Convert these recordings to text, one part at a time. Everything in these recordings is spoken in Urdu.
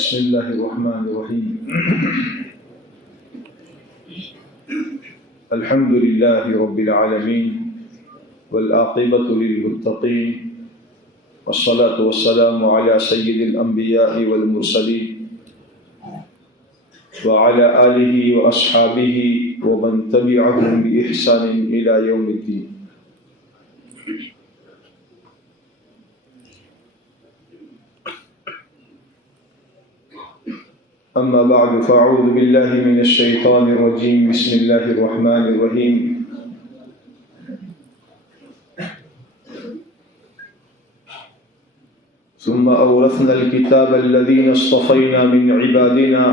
بسم الله الرحمن الرحيم الحمد لله رب العالمين والعاقبة للمتقين والصلاة والسلام على سيد الأنبياء والمرسلين وعلى آله وأصحابه ومن تبعهم بإحسان إلى يوم الدين. أما بعد فأعوذ بالله من الشيطان الرجيم. بسم الله الرحمن الرحيم. ثم أورثنا الكتاب الذين اصطفينا من عبادنا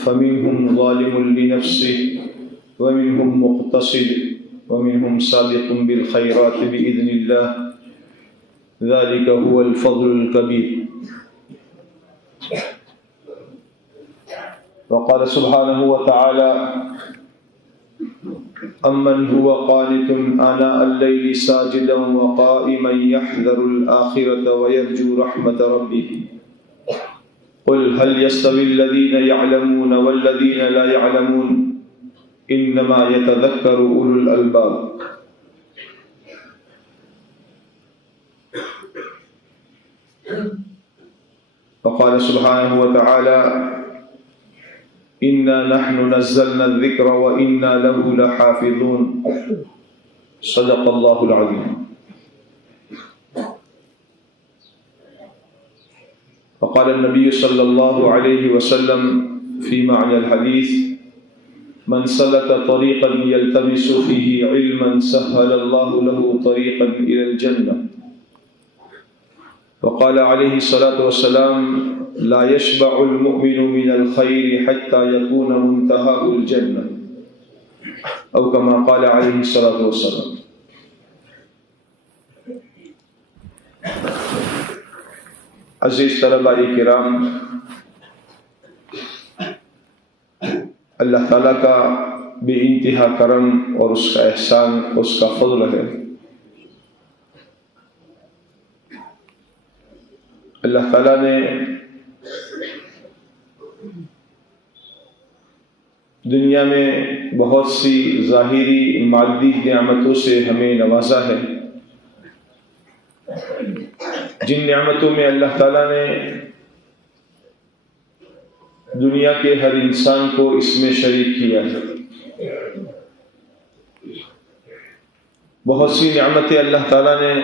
فمنهم ظالم لنفسه ومنهم مقتصد ومنهم سابق بالخيرات بإذن الله ذلك هو الفضل الكبير. وقال سبحانه وتعالى أمن هو قانت آناء الليل ساجدا وقائما يحذر الآخرة ويرجو رحمة ربه قل هل يستوي الذين يعلمون والذين لا يعلمون إنما يتذكر أولو الألباب. وقال سبحانه وتعالى إنا نحن نزلنا الذكر وإنا له لحافظون. صدق الله العظيم. وقال النبي صلى الله عليه وسلم في معنى الحديث من سلك طريقا يلتمس فيه علما سهل الله له طريقا إلى الجنة. وقال عليه الصلاة والسلام لا يشبع المؤمن من الخير حتى يكون منتهى الجنة أو كما قال عليه الصلاة والسلام. عزیز طلباء کرام، اللہ تعالیٰ کا بے انتہا کرم اور اس کا احسان، اس کا فضل ہے. اللہ تعالیٰ نے دنیا میں بہت سی ظاہری مادی نعمتوں سے ہمیں نوازا ہے. جن نعمتوں میں اللہ تعالیٰ نے دنیا کے ہر انسان کو اس میں شریک کیا ہے. بہت سی نعمتیں اللہ تعالیٰ نے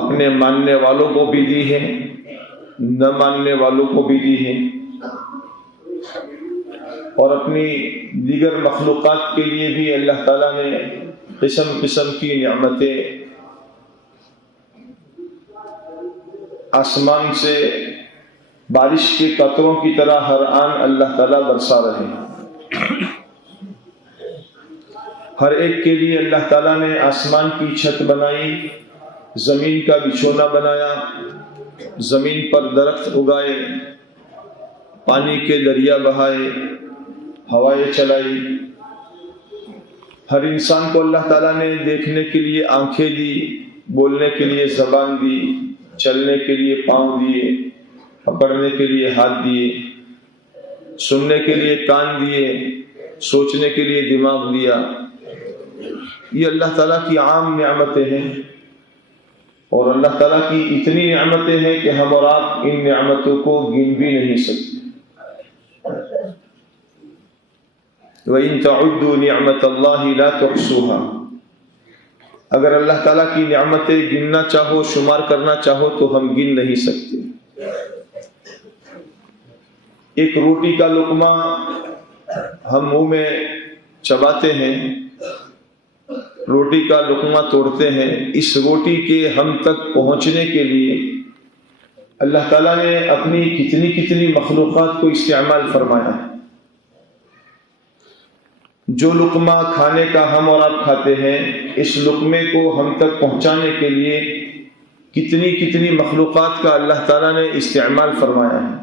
اپنے ماننے والوں کو بھی دی ہیں، نہ ماننے والوں کو بھی دی ہیں، اور اپنی دیگر مخلوقات کے لیے بھی اللہ تعالیٰ نے قسم قسم کی نعمتیں آسمان سے بارش کے قطروں کی طرح ہر آن اللہ تعالیٰ برسا رہے ہیں. ہر ایک کے لیے اللہ تعالیٰ نے آسمان کی چھت بنائی، زمین کا بچھونا بنایا، زمین پر درخت اگائے، پانی کے دریا بہائے، ہوائیں چلائی. ہر انسان کو اللہ تعالیٰ نے دیکھنے کے لیے آنکھیں دی، بولنے کے لیے زبان دی، چلنے کے لیے پاؤں دیے، پکڑنے کے لیے ہاتھ دیے، سننے کے لیے کان دیے، سوچنے کے لیے دماغ دیا. یہ اللہ تعالیٰ کی عام نعمتیں ہیں، اور اللہ تعالیٰ کی اتنی نعمتیں ہیں کہ ہم اور آپ ان نعمتوں کو گن بھی نہیں سکتے. وَإِن تَعُدُّوا نِعْمَةَ اللَّهِ لَا تُحْصُوهَا. اگر اللہ تعالیٰ کی نعمتیں گننا چاہو، شمار کرنا چاہو تو ہم گن نہیں سکتے. ایک روٹی کا لقمہ ہم منہ میں چباتے ہیں، روٹی کا لقمہ توڑتے ہیں. اس روٹی کے ہم تک پہنچنے کے لیے اللہ تعالیٰ نے اپنی کتنی کتنی مخلوقات کو استعمال فرمایا ہے. جو لقمہ کھانے کا ہم اور آپ کھاتے ہیں، اس لقمے کو ہم تک پہنچانے کے لیے کتنی کتنی مخلوقات کا اللہ تعالیٰ نے استعمال فرمایا ہے.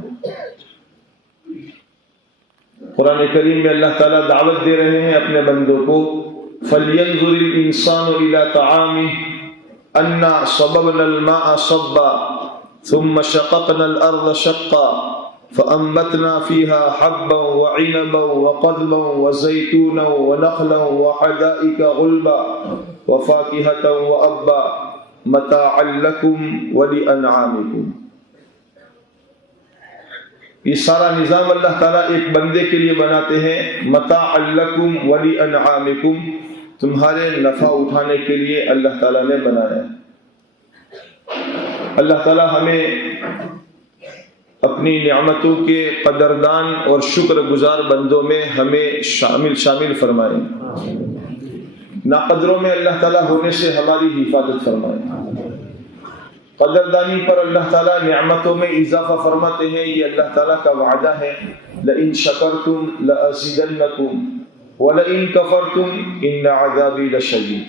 قرآن کریم میں اللہ تعالیٰ دعوت دے رہے ہیں اپنے بندوں کو فَلْيَنْظُرِ الْإِنسَانُ إِلَى طَعَامِهِ أَنَّا صَبَبْنَا الْمَاءَ صَبًّا ثُمَّ شَقَقْنَا الْأَرْضَ شَقًّا فأنبتنا فيها حبا وعنبا وقضبا وزيتونا ونخلا وحدائق غلبا وفاكهة وأبا متاعا لكم ولأنعامكم. یہ سارا نظام اللہ تعالیٰ ایک بندے کے لیے بناتے ہیں. متاعا لکم ولانعامکم، تمہارے نفع اٹھانے کے لیے اللہ تعالیٰ نے بنایا. اللہ تعالیٰ ہمیں اپنی نعمتوں کے قدردان اور شکر گزار بندوں میں ہمیں شامل فرمائے. ناقدروں میں اللہ تعالیٰ ہونے سے ہماری حفاظت فرمائے. قدردانی پر اللہ تعالیٰ نعمتوں میں اضافہ فرماتے ہیں. یہ اللہ تعالیٰ کا وعدہ ہے. لئن شکرتم لأزیدنکم ولئن کفرتم ان عذابی لشدید.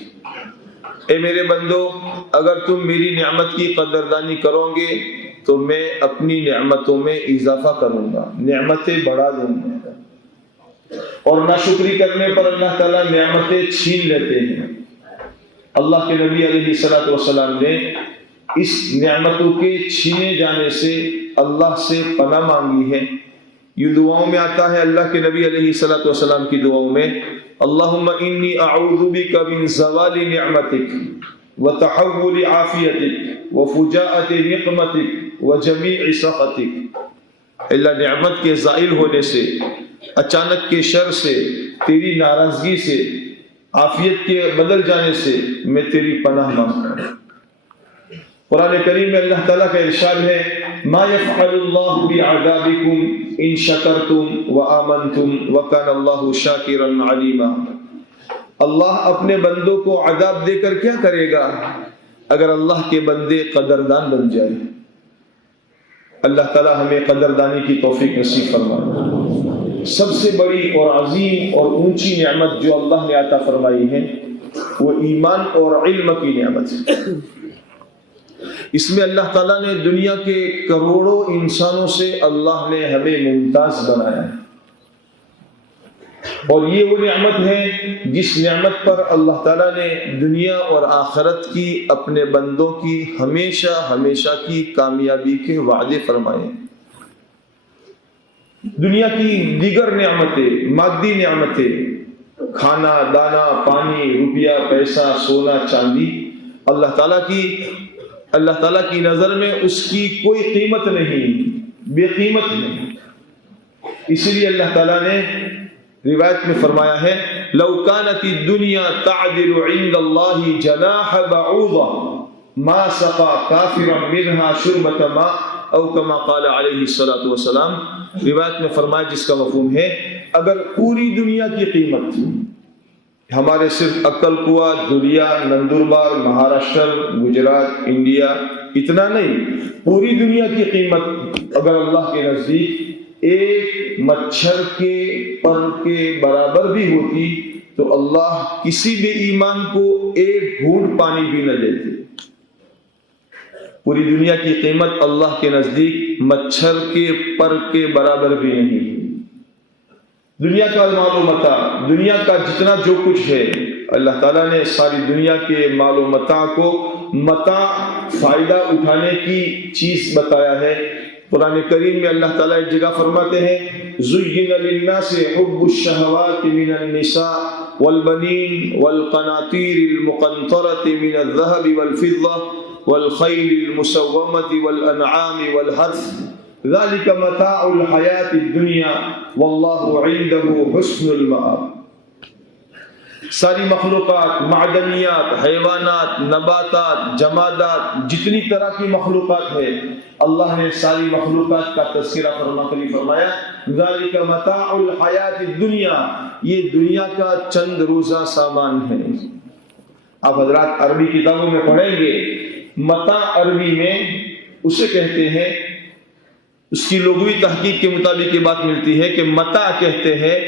اے میرے بندو، اگر تم میری نعمت کی قدردانی کرو گے تو میں اپنی نعمتوں میں اضافہ کروں گا، نعمتیں بڑھا دوں گا. اور ناشکری کرنے پر اللہ تعالیٰ نعمتیں چھین لیتے ہیں. اللہ کے نبی علیہ الصلوۃ والسلام نے اس نعمتوں کے چھینے جانے سے اللہ سے پناہ مانگی ہے. یہ دعاؤں میں آتا ہے، اللہ کے نبی علیہ الصلوۃ والسلام کی دعاؤں میں، اللہم انی اعوذ بک من زوال نعمتک وتحول عافیتک وفجاءۃ نقمتک وجمیع سخطک. اللہ، نعمت کے زائل ہونے سے، اچانک کے شر سے، تیری ناراضگی سے، عافیت کے بدل جانے سے میں تیری پناہ مانگتا ہوں. قرآن کریم میں اللہ تعالیٰ کا ارشاد ہے، ما یفعل اللہ بعذابکم ان شکرتم وآمنتم وکان اللہ شاکرا علیما. اللہ اپنے بندوں کو عذاب دے کر کیا کرے گا اگر اللہ کے بندے قدردان بن جائے. اللہ تعالیٰ ہمیں قدردانی کی توفیق نصیب فرمائے. سب سے بڑی اور عظیم اور اونچی نعمت جو اللہ نے عطا فرمائی ہے وہ ایمان اور علم کی نعمت ہے. اس میں اللہ تعالیٰ نے دنیا کے کروڑوں انسانوں سے اللہ نے ہمیں ممتاز بنایا ہے. اور یہ وہ نعمت ہے جس نعمت پر اللہ تعالیٰ نے دنیا اور آخرت کی اپنے بندوں کی ہمیشہ کی کامیابی کے وعدے فرمائے. دنیا کی دیگر نعمتیں، مادی نعمتیں، کھانا دانا، پانی، روپیہ، پیسہ، سونا، چاندی، اللہ تعالیٰ کی نظر میں اس کی کوئی قیمت نہیں، بے قیمت نہیں. اسی لیے اللہ تعالیٰ نے روایت میں فرمایا ہے، لو كانت الدنيا تعدل عند الله جناح بعوضة ما سقى كافرا منها شربة ماء او كما قال علیہ الصلوۃ والسلام. روایت میں فرمایا جس کا مفہوم ہے، اگر پوری دنیا کی قیمت، ہمارے صرف عقل کوا، دھلیا، نندربار، مہاراشٹر، گجرات، انڈیا، اتنا نہیں، پوری دنیا کی قیمت اگر اللہ کے نزدیک ایک مچھر کے پر کے برابر بھی ہوتی تو اللہ کسی بھی ایمان کو ایک گھونٹ پانی بھی نہ دیتے. پوری دنیا کی قیمت اللہ کے نزدیک مچھر کے پر کے برابر بھی نہیں. دنیا کا مال و متاع، دنیا کا جتنا جو کچھ ہے، اللہ تعالیٰ نے ساری دنیا کے مال و متاع کو متاع، فائدہ اٹھانے کی چیز بتایا ہے. قرآن کریم میں اللہ تعالیٰ ایک جگہ فرماتے ہیں، زُيِّنَ لِلنَّاسِ حُبُّ الشَّهَوَاتِ مِنَ النِّسَاءِ وَالْبَنِينَ وَالْقَنَاطِيرِ الْمُقَنطَرَةِ مِنَ الذَّهَبِ وَالْفِضَّةِ وَالْخَيْلِ الْمُسَوَّمَةِ وَالْأَنْعَامِ وَالْحَرْثِ ذَلِكَ مَتَاعُ الْحَيَاةِ الدُّنْيَا وَاللَّهُ عِندَهُ حُسْنُ الْمَآبِ. ساری مخلوقات، معدنیات، حیوانات، نباتات، جمادات، جتنی طرح کی مخلوقات ہے، اللہ نے ساری مخلوقات کا تذکرہ فرمایا، ذالک متاع الحیات الدنیا، یہ دنیا کا چند روزہ سامان ہے. آپ حضرات عربی کتابوں میں پڑھیں گے، متاع عربی میں اسے کہتے ہیں، اس کی لغوی تحقیق کے مطابق یہ بات ملتی ہے کہ متاع کہتے ہیں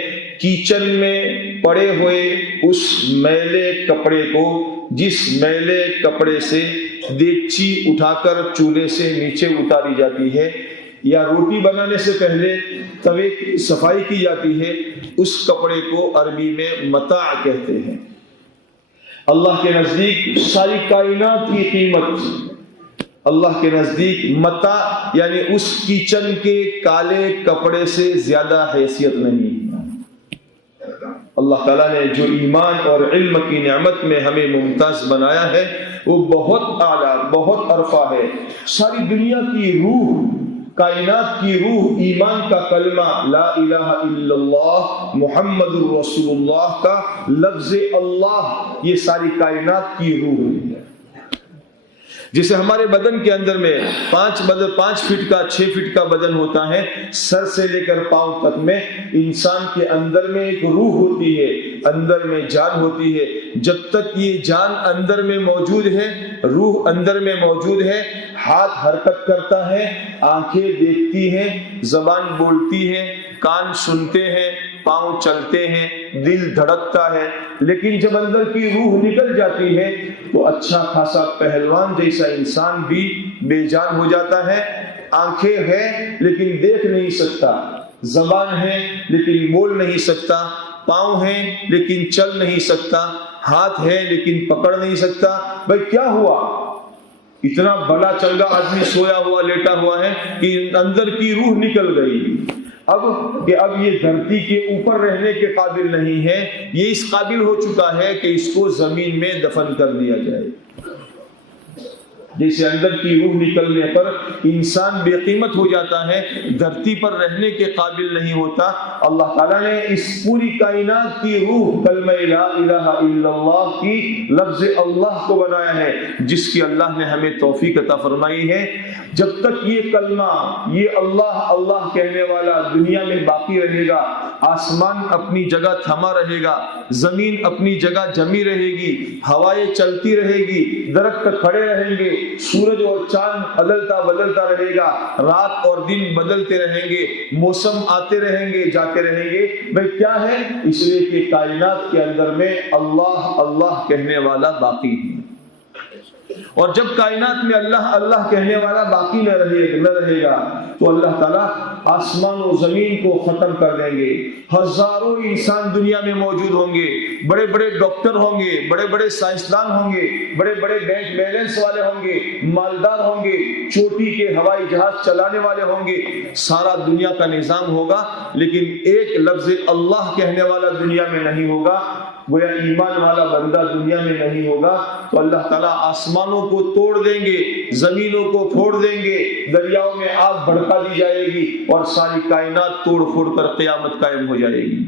کیچن میں پڑے ہوئے اس میلے کپڑے کو، جس میلے کپڑے سے دیگچی اٹھا کر چولہے سے نیچے اتاری جاتی ہے یا روٹی بنانے سے پہلے توے کی صفائی کی جاتی ہے، اس کپڑے کو عربی میں متاع کہتے ہیں. اللہ کے نزدیک ساری کائنات کی قیمت، اللہ کے نزدیک متاع یعنی اس کچن کے کالے کپڑے سے زیادہ حیثیت نہیں۔ اللہ تعالیٰ نے جو ایمان اور علم کی نعمت میں ہمیں ممتاز بنایا ہے وہ بہت اعلیٰ، بہت عرفہ ہے۔ ساری دنیا کی روح، کائنات کی روح ایمان کا کلمہ لا الہ الا اللہ محمد الرسول اللہ کا لفظ اللہ، یہ ساری کائنات کی روح ہے۔ جیسے ہمارے بدن کے اندر میں 5 فٹ کا 6 فٹ کا بدن ہوتا ہے، سر سے لے کر پاؤں تک میں انسان کے اندر میں ایک روح ہوتی ہے، اندر میں جان ہوتی ہے۔ جب تک یہ جان اندر میں موجود ہے، روح اندر میں موجود ہے، ہاتھ حرکت کرتا ہے، آنکھیں دیکھتی ہیں، زبان بولتی ہے، کان سنتے ہیں، پاؤں چلتے ہیں، دل دھڑکتا ہے۔ لیکن جب اندر کی روح نکل جاتی ہے تو اچھا خاصا پہلوان جیسا انسان بھی بے جان ہو جاتا ہے۔ آنکھیں ہیں لیکن دیکھ نہیں سکتا، زبان ہے لیکن بول نہیں سکتا، پاؤں ہیں لیکن چل نہیں سکتا، ہاتھ ہے لیکن پکڑ نہیں سکتا۔ بھائی کیا ہوا؟ اتنا بڑا چنگا آدمی سویا ہوا لیٹا ہوا ہے کہ اندر کی روح نکل گئی۔ اب یہ دھرتی کے اوپر رہنے کے قابل نہیں ہے، یہ اس قابل ہو چکا ہے کہ اس کو زمین میں دفن کر دیا جائے۔ جیسے اندر کی روح نکلنے پر انسان بے قیمت ہو جاتا ہے، دھرتی پر رہنے کے قابل نہیں ہوتا، اللہ تعالیٰ نے اس پوری کائنات کی روح کلمہ لا الہ الا اللہ کی لفظ اللہ کو بنایا ہے، جس کی اللہ نے ہمیں توفیق عطا فرمائی ہے۔ جب تک یہ کلمہ، یہ اللہ اللہ کہنے والا دنیا میں باقی رہے گا، آسمان اپنی جگہ تھما رہے گا، زمین اپنی جگہ جمی رہے گی، ہوائیں چلتی رہے گی، درخت کھڑے رہیں گے، سورج اور چاند بدلتا رہے گا، رات اور دن بدلتے رہیں گے، موسم آتے رہیں گے جاتے رہیں گے۔ بھئی کیا ہے؟ اس لیے کہ کائنات کے اندر میں اللہ اللہ کہنے والا باقی ہے۔ اور جب کائنات میں اللہ اللہ کہنے والا باقی نہ رہے گا تو اللہ تعالیٰ آسمان و زمین کو ختم کر دیں گے۔ ہزاروں انسان دنیا میں موجود ہوں گے، بڑے بڑے ڈاکٹر ہوں گے، بڑے بڑے سائنسدان ہوں گے، بڑے بڑے بینک بیلنس والے ہوں گے، مالدار ہوں گے، چوٹی کے ہوائی جہاز چلانے والے ہوں گے، سارا دنیا کا نظام ہوگا، لیکن ایک لفظ اللہ کہنے والا دنیا میں نہیں ہوگا، گویا ایمان والا بندہ دنیا میں نہیں ہوگا۔ تو اللہ تعالیٰ آسمانوں کو توڑ دیں گے، زمینوں کو پھوڑ دیں گے، دریاؤں میں آگ بھڑکا دی جائے گی اور ساری کائنات توڑ پھوڑ کر قیامت قائم ہو جائے گی۔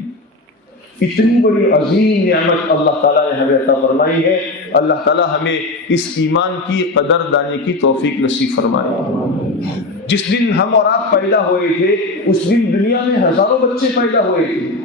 اتنی بڑی عظیم نعمت اللہ تعالیٰ نے ہمیں عطا فرمائی ہے۔ اللہ تعالیٰ ہمیں اس ایمان کی قدر دانی کی توفیق نصیب فرمائے۔ جس دن ہم اور آپ پیدا ہوئے تھے اس دن دنیا میں ہزاروں بچے پیدا ہوئے تھے،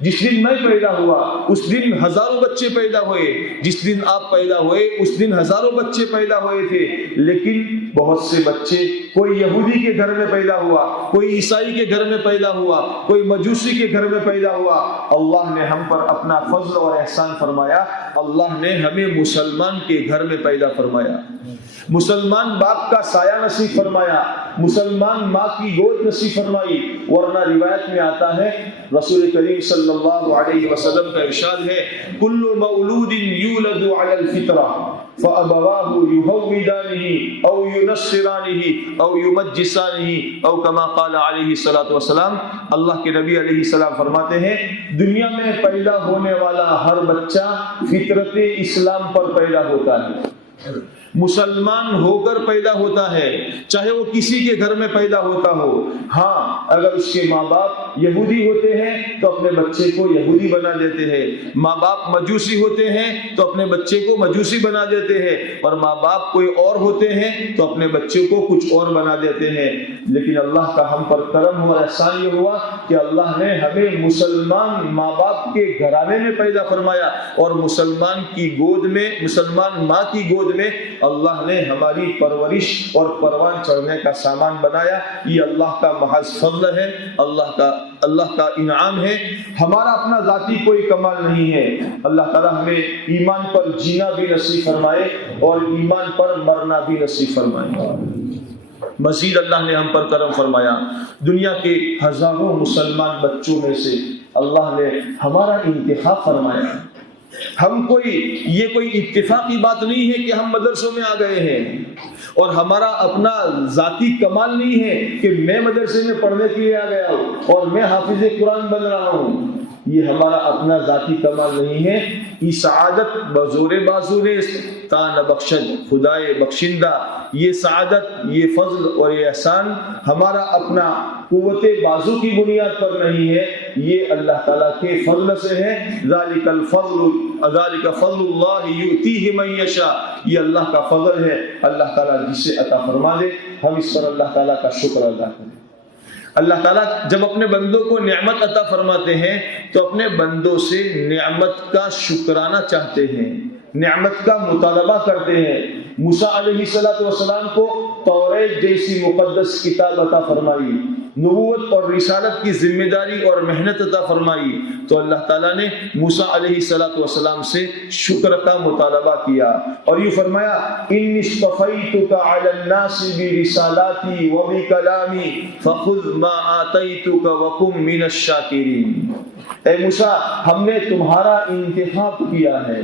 جس دن میں پیدا ہوا اس دن ہزاروں بچے پیدا ہوئے، جس دن آپ پیدا ہوئے اس دن ہزاروں بچے پیدا ہوئے تھے، لیکن بہت سے بچے، کوئی یہودی کے گھر میں پیدا ہوا، کوئی عیسائی کے گھر میں پیدا ہوا، کوئی مجوسی کے گھر میں پیدا ہوا۔ اللہ نے ہم پر اپنا فضل اور احسان فرمایا، اللہ نے ہمیں مسلمان کے گھر میں پیدا فرمایا، مسلمان باپ کا سایہ نصیب فرمایا، مسلمان ماں کی گود نصیب فرمائی۔ ورنہ روایت میں آتا ہے، رسول کریم صلی اللہ علیہ وسلم کا ارشاد ہے، کل مولود یولد علی الفطرہ فابواہ یہودانہ او ینصرانہ او یمجسانہ او کما قال علیہ الصلوۃ والسلام۔ اللہ کے نبی علیہ السلام فرماتے ہیں، دنیا میں پیدا ہونے والا ہر بچہ فطرت اسلام پر پیدا ہوتا ہے، مسلمان ہو کر پیدا ہوتا ہے، چاہے وہ کسی کے گھر میں پیدا ہوتا ہو۔ ہاں اگر اس کے ماں باپ یہودی ہوتے ہیں تو اپنے بچے کو یہودی بنا دیتے ہیں، ماں باپ مجوسی ہوتے ہیں تو اپنے بچے کو مجوسی بنا دیتے ہیں، اور ماں باپ کوئی اور ہوتے ہیں تو اپنے بچے کو کچھ اور بنا دیتے ہیں۔ لیکن اللہ کا ہم پر کرم اور احسان یہ ہوا کہ اللہ نے ہمیں مسلمان ماں باپ کے گھرانے میں پیدا فرمایا، اور مسلمان کی گود میں، مسلمان ماں کی گود میں اللہ نے ہماری پرورش اور پروان چڑھنے کا سامان بنایا۔ یہ اللہ کا محض فضل ہے، اللہ کا انعام ہے، ہمارا اپنا ذاتی کوئی کمال نہیں ہے۔ اللہ تعالیٰ ہمیں ایمان پر جینا بھی نصیب فرمائے اور ایمان پر مرنا بھی نصیب فرمائے۔ مزید اللہ نے ہم پر کرم فرمایا، دنیا کے ہزاروں مسلمان بچوں میں سے اللہ نے ہمارا انتخاب فرمایا، یہ کوئی اتفاقی بات نہیں ہے کہ ہم مدرسوں میں آ گئے ہیں اور ہمارا اپنا ذاتی کمال نہیں ہے کہ میں مدرسے میں پڑھنے کے لیے آ گیا ہوں اور میں حافظ قرآن بن رہا ہوں. یہ ہمارا اپنا ذاتی کمال نہیں ہے. یہ سعادت بزور بازو نے تا نہ بخشد خدائے بخشندہ. یہ سعادت، یہ فضل اور یہ احسان ہمارا اپنا قوت بازو کی بنیاد پر نہیں ہے، یہ اللہ تعالیٰ کے فضل سے ہے. ذالک فضل اللہ یؤتیہ من یشاء. یہ اللہ کا فضل ہے، اللہ تعالیٰ جسے عطا فرما دے. ہم اس پر اللہ تعالیٰ کا شکر ادا کریں. اللہ تعالیٰ جب اپنے بندوں کو نعمت عطا فرماتے ہیں تو اپنے بندوں سے نعمت کا شکرانہ چاہتے ہیں، نعمت کا مطالبہ کرتے ہیں. موسیٰ علیہ السلام کو توریت جیسی مقدس کتاب عطا فرمائی، نبوت اور رسالت کی ذمہ داری اور محنت عطا فرمائی، تو اللہ تعالیٰ نے موسیٰ علیہ السلام سے شکر کا مطالبہ کیا اور یہ فرمایا انی اصطفیتک علی الناس برسالاتی وبکلامی فخذ ما آتیتک وکن من الشاکرین. اے موسیٰ، ہم نے تمہارا انتخاب کیا ہے،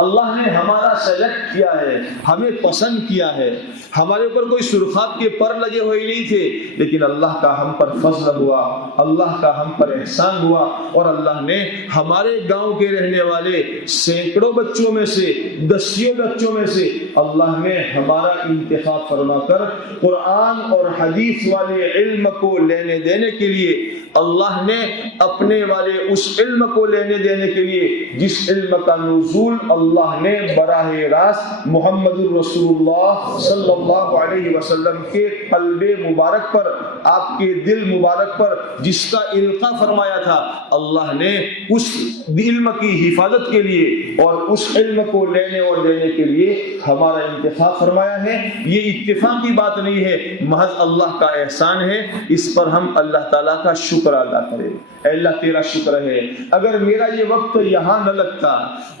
اللہ نے ہمارا سلیکٹ کیا ہے، ہمیں پسند کیا ہے. ہمارے اوپر کوئی سرخاب کے پر لگے ہوئے نہیں تھے، لیکن اللہ کا ہم پر فضل ہوا، اللہ کا ہم پر احسان ہوا اور اللہ نے ہمارے گاؤں کے رہنے والے سینکڑوں بچوں میں سے، دسیوں بچوں میں سے اللہ نے ہمارا انتخاب فرما کر قرآن اور حدیث والے علم کو لینے دینے کے لیے، اللہ نے اپنے والے اس علم کو لینے دینے کے لیے جس علم کا نزول اللہ نے براہ راست محمد الرسول اللہ صلی اللہ علیہ وسلم کے قلب مبارک پر، آپ کے دل مبارک پر جس کا القاء فرمایا تھا، اللہ نے اس علم کی حفاظت کے لیے اور اس علم کو لینے اور دینے کے لیے ہمارا انتخاب فرمایا ہے. یہ اتفاق کی بات نہیں ہے، محض اللہ کا احسان ہے. اس پر ہم اللہ تعالیٰ کا شکر ادا کریں. اے اللہ تیرا شکر ہے، اگر میرا یہ وقت یہاں نہ لگتا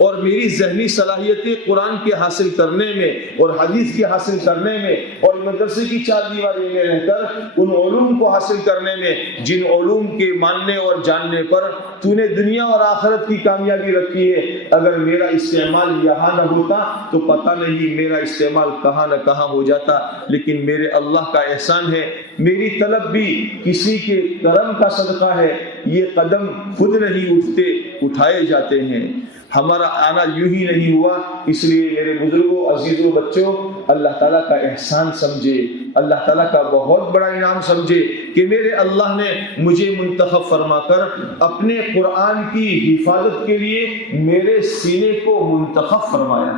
اور میری ذہنی صلاحیتیں قرآن کے حاصل کرنے میں اور حدیث کے حاصل کرنے میں اور مدرسے کی چار دیواری میں رہ کر ان علوم کو حاصل کرنے میں جن علوم کے ماننے اور جاننے پر تو نے دنیا اور آخرت کی کامیابی رکھی ہے، اگر میرا استعمال یہاں نہ ہوتا تو پتہ نہیں میرا استعمال کہاں نہ کہاں ہو جاتا. لیکن میرے اللہ کا احسان ہے، میری طلب بھی کسی کے کرم کا صدقہ ہے. یہ قدم خود نہیں اٹھتے، اٹھائے جاتے ہیں. ہمارا آنا یوں ہی نہیں ہوا. اس لیے میرے بزرگوں، عزیزوں، بچوں، اللہ تعالیٰ کا احسان سمجھے، اللہ تعالیٰ کا بہت بڑا انعام سمجھے کہ میرے اللہ نے مجھے منتخب فرما کر اپنے قرآن کی حفاظت کے لیے میرے سینے کو منتخب فرمایا.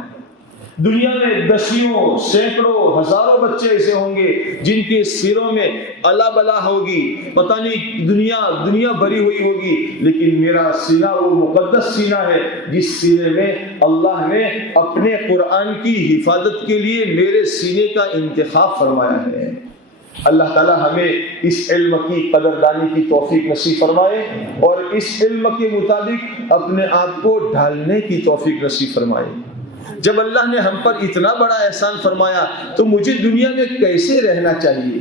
دنیا میں دسیوں، سینکڑوں، ہزاروں بچے ایسے ہوں گے جن کے سروں میں الا بلا ہوگی، پتہ نہیں دنیا بھری ہوئی ہوگی، لیکن میرا سینہ وہ مقدس سینہ ہے جس سینے میں اللہ نے اپنے قرآن کی حفاظت کے لیے میرے سینے کا انتخاب فرمایا ہے. اللہ تعالی ہمیں اس علم کی قدردانی کی توفیق نصیب فرمائے اور اس علم کے مطابق اپنے آپ کو ڈھالنے کی توفیق نصیب فرمائے. جب اللہ نے ہم پر اتنا بڑا احسان فرمایا تو مجھے دنیا میں کیسے رہنا چاہیے؟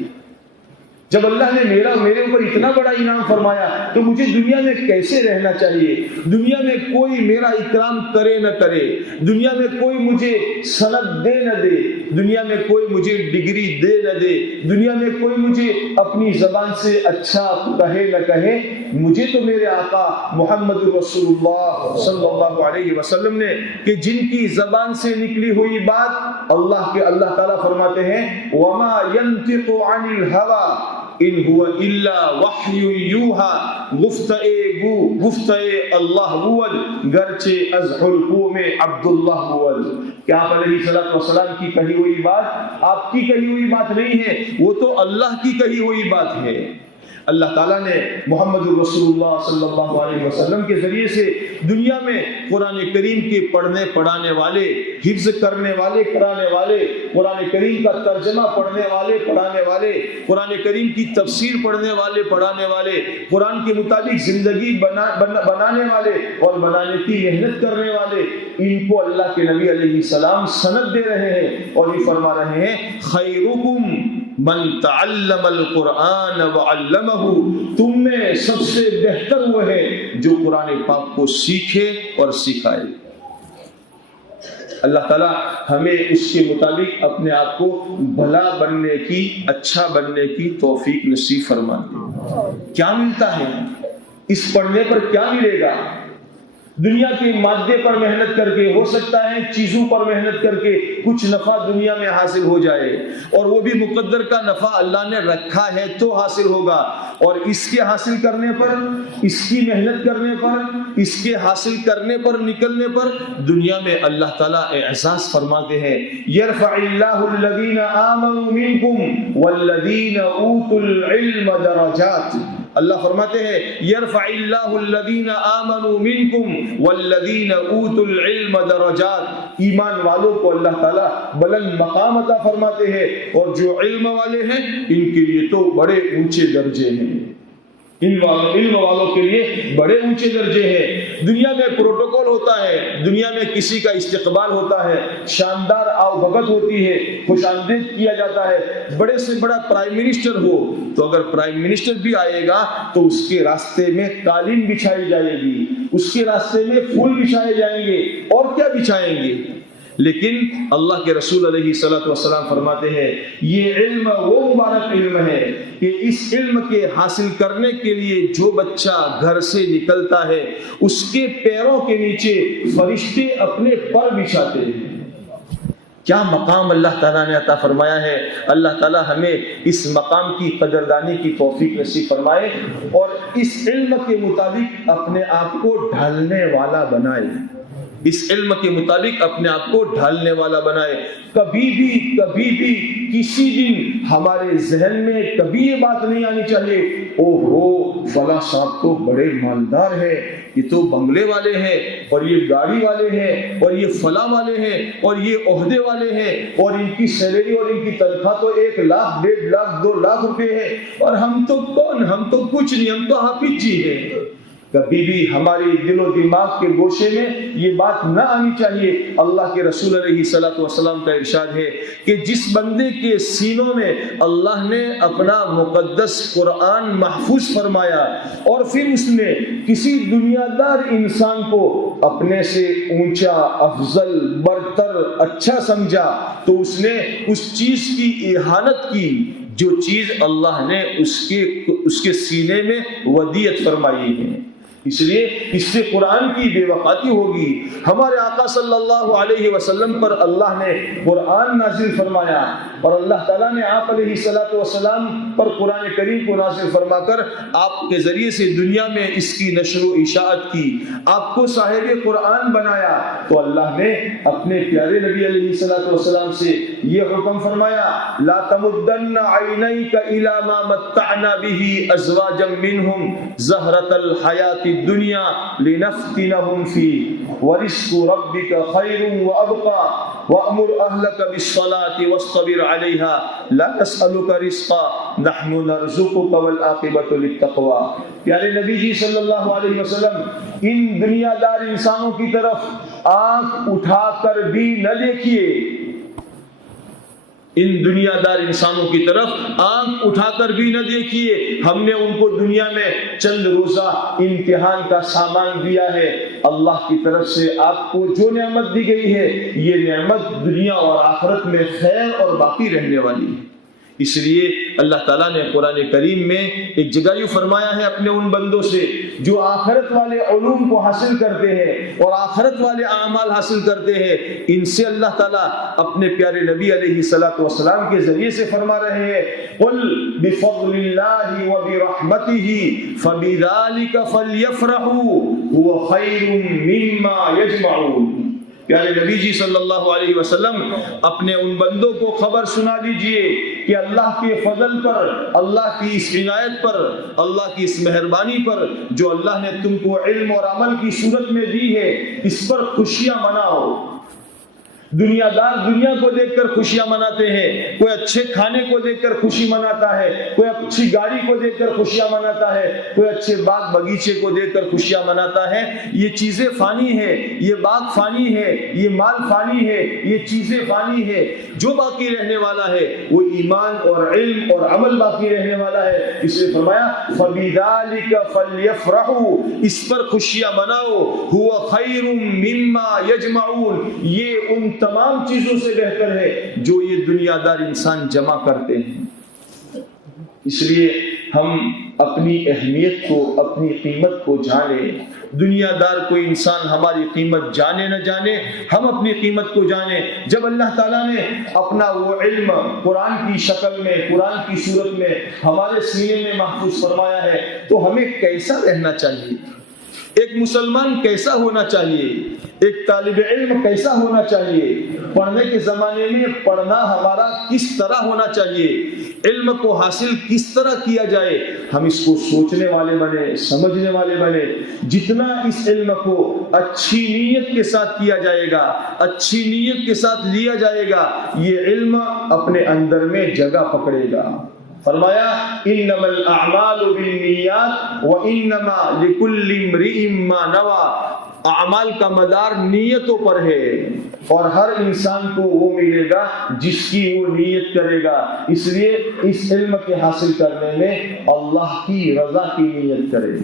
جب اللہ نے میرے اوپر اتنا بڑا انعام فرمایا تو مجھے دنیا میں کیسے رہنا چاہیے؟ دنیا میں کوئی میرا اکرام کرے نہ کرے، دنیا میں کوئی مجھے سند دے نہ دے، دنیا میں کوئی مجھے ڈگری دے نہ دے، دنیا میں کوئی مجھے اپنی زبان سے اچھا کہے نہ کہے، مجھے تو میرے آقا محمد رسول اللہ صلی اللہ علیہ وسلم نے کہ جن کی زبان سے نکلی ہوئی بات اللہ تعالیٰ فرماتے ہیں وما ينطق عن الهوى ان هو الا وحی یوحى گفتئے اللہ بود گرچہ از حلقوم عبداللہ بود. کہ آپ علیہ السلام کی کہی ہوئی بات آپ کی کہی ہوئی بات نہیں ہے، وہ تو اللہ کی کہی ہوئی بات ہے. اللہ تعالیٰ نے محمد رسول اللہ صلی اللہ علیہ وسلم کے ذریعے سے دنیا میں قرآن کریم کے پڑھنے پڑھانے والے، حفظ کرنے والے، کرانے والے، قرآن کریم کا ترجمہ پڑھنے والے، پڑھانے والے، قرآن کریم کی تفسیر پڑھنے والے، پڑھانے والے، قرآن کے مطابق زندگی بنانے والے اور بنانے کی محنت کرنے والے، ان کو اللہ کے نبی علیہ السلام سند دے رہے ہیں اور یہ فرما رہے ہیں خیرکم من تعلم القرآن وعلمہ، تم میں سب سے بہتر وہ ہے جو قرآن پاک کو سیکھے اور سکھائے۔ اللہ تعالیٰ ہمیں اس کے مطابق اپنے آپ کو بھلا بننے کی، اچھا بننے کی توفیق نصیب فرما دے۔ کیا ملتا ہے اس پڑھنے پر؟ کیا ملے گا؟ دنیا کے مادے پر محنت کر کے، ہو سکتا ہے چیزوں پر محنت کر کے کچھ نفع دنیا میں حاصل ہو جائے، اور وہ بھی مقدر کا نفع اللہ نے رکھا ہے تو حاصل ہوگا، اور اس کے حاصل کرنے پر، اس کی محنت کرنے پر، اس کے حاصل کرنے پر، نکلنے پر دنیا میں اللہ تعالیٰ اعزاز فرماتے ہیں، یرفع اللہ الذین آمنوا منکم والذین اوتوا العلم درجات۔ اللہ فرماتے ہیں یرفع اللہ الذین آمنوا منکم والذین اوتوا العلم درجات، ایمان والوں کو اللہ تعالیٰ بلند مقام عطا فرماتے ہیں، اور جو علم والے ہیں ان کے لیے تو بڑے اونچے درجے ہیں، علم والوں کے لیے بڑے اونچے درجے ہیں۔ دنیا میں پروٹوکول ہوتا ہے، دنیا میں کسی کا استقبال ہوتا ہے، شاندار آؤ بھگت ہوتی ہے، خوش آمدید کیا جاتا ہے، بڑے سے بڑا پرائم منسٹر ہو تو اگر پرائم منسٹر بھی آئے گا تو اس کے راستے میں قالین بچھائی جائے گی، اس کے راستے میں پھول بچھائے جائیں گے، اور کیا بچھائیں گے۔ لیکن اللہ کے رسول علیہ الصلوۃ والسلام فرماتے ہیں یہ علم وہ مبارک علم ہے کہ اس علم کے حاصل کرنے کے لیے جو بچہ گھر سے نکلتا ہے اس کے پیروں کے نیچے فرشتے اپنے پر بچھاتے ہیں۔ کیا مقام اللہ تعالیٰ نے عطا فرمایا ہے۔ اللہ تعالیٰ ہمیں اس مقام کی قدردانی کی توفیق نصیب فرمائے، اور اس علم کے مطابق اپنے آپ کو ڈھالنے والا بنائے، اس علم کے مطابق اپنے آپ کو ڈھالنے والا بنائے۔ کبھی بھی کسی دن ہمارے ذہن میں کبھی یہ بات نہیں آنی چاہیے اوہو فلاں صاحب تو بڑے مالدار ہیں، یہ تو بنگلے والے ہیں، اور یہ گاڑی والے ہیں، اور یہ فلاں والے ہیں، اور یہ عہدے والے ہیں، اور ان کی سیلری اور ان کی تنخواہ تو 1 لاکھ 1.5 لاکھ 2 لاکھ روپے ہے، اور ہم تو کون، ہم تو کچھ نہیں، ہم تو حافظ جی ہیں۔ کبھی بھی ہماری دل و دماغ کے گوشے میں یہ بات نہ آنی چاہیے۔ اللہ کے رسول علیہ الصلوۃ والسلام کا ارشاد ہے کہ جس بندے کے سینوں میں اللہ نے اپنا مقدس قرآن محفوظ فرمایا اور پھر اس نے کسی دنیا دار انسان کو اپنے سے اونچا، افضل، برتر، اچھا سمجھا تو اس نے اس چیز کی اہانت کی جو چیز اللہ نے اس کے سینے میں ودیعت فرمائی ہے۔ اس لیے اس سے قرآن کی بے وقاتی ہوگی۔ ہمارے آقا صلی اللہ علیہ وسلم پر اللہ نے قرآن نازل فرمایا، اور اللہ تعالیٰ نے آپ علیہ الصلوۃ والسلام پر قرآن کریم کو نازل فرما کر آپ کے ذریعے سے دنیا میں اس کی نشر و اشاعت کی، آپ کو صاحب قرآن بنایا۔ تو اللہ نے اپنے پیارے نبی علیہ الصلوۃ والسلام سے یہ حکم فرمایا لا تمدن عینیک الی ما متعنا به ازواجا منهم زہرۃ الحیاۃ الدنیا لنفتنهم فیہ ورزق ربک خیر وابقى وامر اہلک بالصلاۃ واصطبر علیہا لا نسألک رزقا نحن نرزقک والعاقبۃ للتقوی۔ پیارے نبی جی صلی اللہ علیہ وسلم ان دنیا دار انسانوں کی طرف آنکھ اٹھا کر بھی نہ دیکھیے، ان دنیا دار انسانوں کی طرف آنکھ اٹھا کر بھی نہ دیکھیے۔ ہم نے ان کو دنیا میں چند روزہ امتحان کا سامان دیا ہے، اللہ کی طرف سے آپ کو جو نعمت دی گئی ہے یہ نعمت دنیا اور آخرت میں خیر اور باقی رہنے والی ہے۔ اس لیے اللہ تعالیٰ نے قرآن کریم میں ایک جگہ یوں فرمایا ہے اپنے ان بندوں سے جو آخرت والے علوم کو حاصل کرتے ہیں اور آخرت والے اعمال حاصل کرتے ہیں، ان سے اللہ تعالیٰ اپنے پیارے نبی علیہ الصلوۃ والسلام کے ذریعے سے فرما رہے ہیں قل بفضل اللہ وبرحمتہ فبذلک فلیفرحوا هو خیر مما یجمعون۔ پیارے نبی جی صلی اللہ علیہ وسلم اپنے ان بندوں کو خبر سنا دیجئے کہ اللہ کے فضل پر، اللہ کی اس عنایت پر، اللہ کی اس مہربانی پر جو اللہ نے تم کو علم اور عمل کی صورت میں دی ہے، اس پر خوشیاں مناؤ۔ دنیا دار دنیا کو دیکھ کر خوشیاں مناتے ہیں، کوئی اچھے کھانے کو دیکھ کر خوشی مناتا ہے، کوئی اچھی گاڑی کو دیکھ کر خوشیاں مناتا ہے، کوئی اچھے باغ بغیچے کو دیکھ کر خوشیاں مناتا ہے۔ یہ چیزیں فانی ہے، یہ باغ فانی ہے، یہ مال فانی ہے، یہ چیزیں فانی ہے۔ جو باقی رہنے والا ہے وہ ایمان اور علم اور عمل باقی رہنے والا ہے۔ اس لیے فرمایا فَبِذَلِكَ فَلْيَفْرَحُوا، اس پر خوشیاں مناؤ، هُوَ خَيْرٌ مِّمَّا يَجْمَعُونَ، یہ ان تمام چیزوں سے بہتر ہے جو یہ دنیا دار انسان جمع کرتے ہیں۔ اس لیے ہم اپنی اہمیت کو، اپنی قیمت کو جانیں۔ دنیا دار کوئی انسان ہماری قیمت جانے نہ جانے، ہم اپنی قیمت کو جانیں۔ جب اللہ تعالیٰ نے اپنا وہ علم قرآن کی شکل میں، قرآن کی صورت میں ہمارے سینے میں محفوظ فرمایا ہے تو ہمیں کیسا رہنا چاہیے، ایک مسلمان کیسا ہونا چاہیے، ایک طالب علم کیسا ہونا چاہیے، پڑھنے کے زمانے میں پڑھنا ہمارا کس طرح ہونا چاہیے، علم کو حاصل کس طرح کیا جائے، ہم اس کو سوچنے والے بنے، سمجھنے والے بنے۔ جتنا اس علم کو اچھی نیت کے ساتھ کیا جائے گا، اچھی نیت کے ساتھ لیا جائے گا، یہ علم اپنے اندر میں جگہ پکڑے گا۔ فرمایا انما الاعمال بالنیات وانما لکل امرئ ما نوى، اعمال کا مدار نیتوں پر ہے اور ہر انسان کو وہ ملے گا جس کی وہ نیت کرے گا۔ اس لیے اس علم کے حاصل کرنے میں اللہ کی رضا کی نیت کرے۔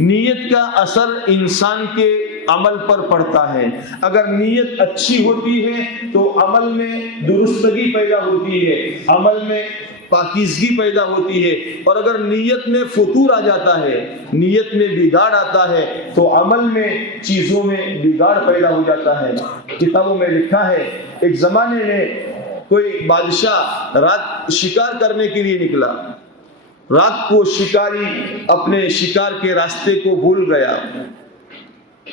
نیت کا اثر انسان کے عمل پر پڑتا ہے۔ اگر نیت اچھی ہوتی ہے تو عمل میں درستگی پیدا ہوتی ہے، عمل میں پاکیزگی پیدا ہوتی ہے، اور اگر نیت میں فتور آ جاتا ہے، نیت میں بگاڑ آتا ہے تو عمل میں چیزوں میں بگاڑ پیدا ہو جاتا ہے۔ کتابوں میں لکھا ہے ایک زمانے میں کوئی بادشاہ رات شکار کرنے کے لیے نکلا، رات کو شکاری اپنے شکار کے راستے کو بھول گیا۔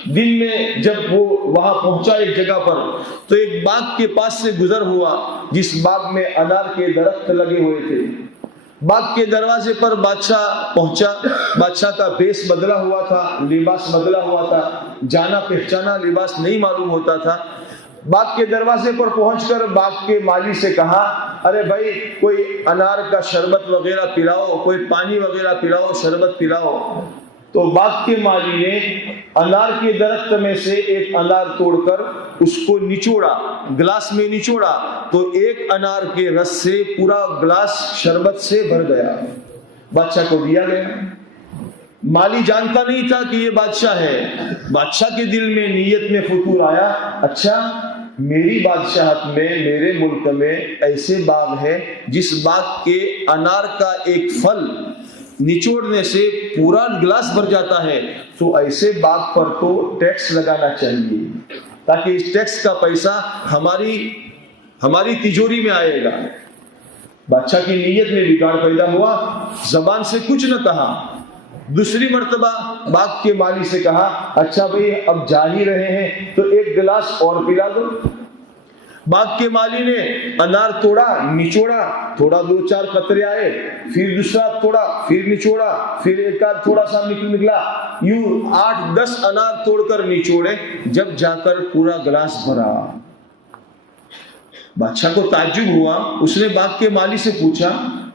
دن میں جب وہ وہاں پہنچا ایک جگہ پر تو ایک باغ کے پاس سے گزر ہوا جس باغ میں انار کے درخت لگے ہوئے تھے۔ باغ کے دروازے پر بادشاہ پہنچا، بادشاہ کا بیس بدلا ہوا تھا، لباس بدلا ہوا تھا، جانا پہچانا لباس نہیں معلوم ہوتا تھا۔ باغ کے دروازے پر پہنچ کر باغ کے مالی سے کہا ارے بھائی کوئی انار کا شربت وغیرہ پلاؤ، کوئی پانی وغیرہ پلاؤ، شربت پلاؤ۔ تو باغ کے مالی نے انار کے درخت میں سے ایک انار توڑ کر اس کو نچوڑا، گلاس میں نچوڑا تو ایک انار کے رس سے پورا گلاس شربت سے بھر گیا، بادشاہ کو دیا گیا۔ مالی جانتا نہیں تھا کہ یہ بادشاہ ہے۔ بادشاہ کے دل میں نیت میں فطور آیا، اچھا میری بادشاہت میں، میرے ملک میں ایسے باغ ہے جس باغ کے انار کا ایک پھل نچوڑنے سے پورا گلاس بھر جاتا ہے، تو ایسے باغ پر تو ٹیکس لگانا چاہیے تاکہ اس ٹیکس کا پیسہ ہماری تجوری میں آئے گا۔ بادشاہ کی نیت میں بگاڑ پیدا ہوا، زبان سے کچھ نہ کہا۔ دوسری مرتبہ باغ کے مالی سے کہا اچھا بھئی اب جا ہی رہے ہیں تو ایک گلاس اور پلا دو۔ باغ کے مالی نے انار توڑا، نچوڑا، تھوڑا دو چار قطرے آئے، پھر دوسرا توڑا، پھر نچوڑا، پھر ایک آدھ تھوڑا سا نکلا، یوں 8-10 انار توڑ کر نچوڑے، جب جا کر پورا گلاس بھرا۔ بادشاہ کو تعجب ہوا، اس نے باغ کے مالی سے پوچھا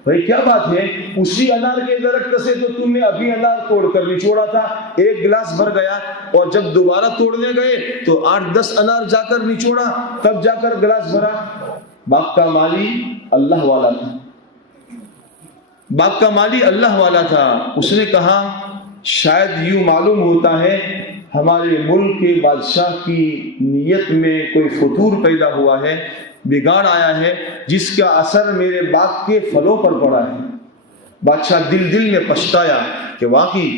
بھائی کیا بات ہے، اسی انار کے درخت سے تو تم نے ابھی انار توڑ کر نچوڑا تھا، ایک گلاس بھر گیا، اور جب دوبارہ توڑنے گئے تو 8-10 انار جا کر نچوڑا، تب جا کر گلاس بھرا۔ باغ کا مالی اللہ والا تھا، باغ کا مالی اللہ والا تھا۔ اس نے کہا شاید یوں معلوم ہوتا ہے ہمارے ملک کے بادشاہ کی نیت میں کوئی فتور پیدا ہوا ہے، بگاڑ آیا ہے، جس کا اثر میرے باغ کے پھلوں پر پڑا ہے۔ بادشاہ دل میں پچھتایا کہ واقعی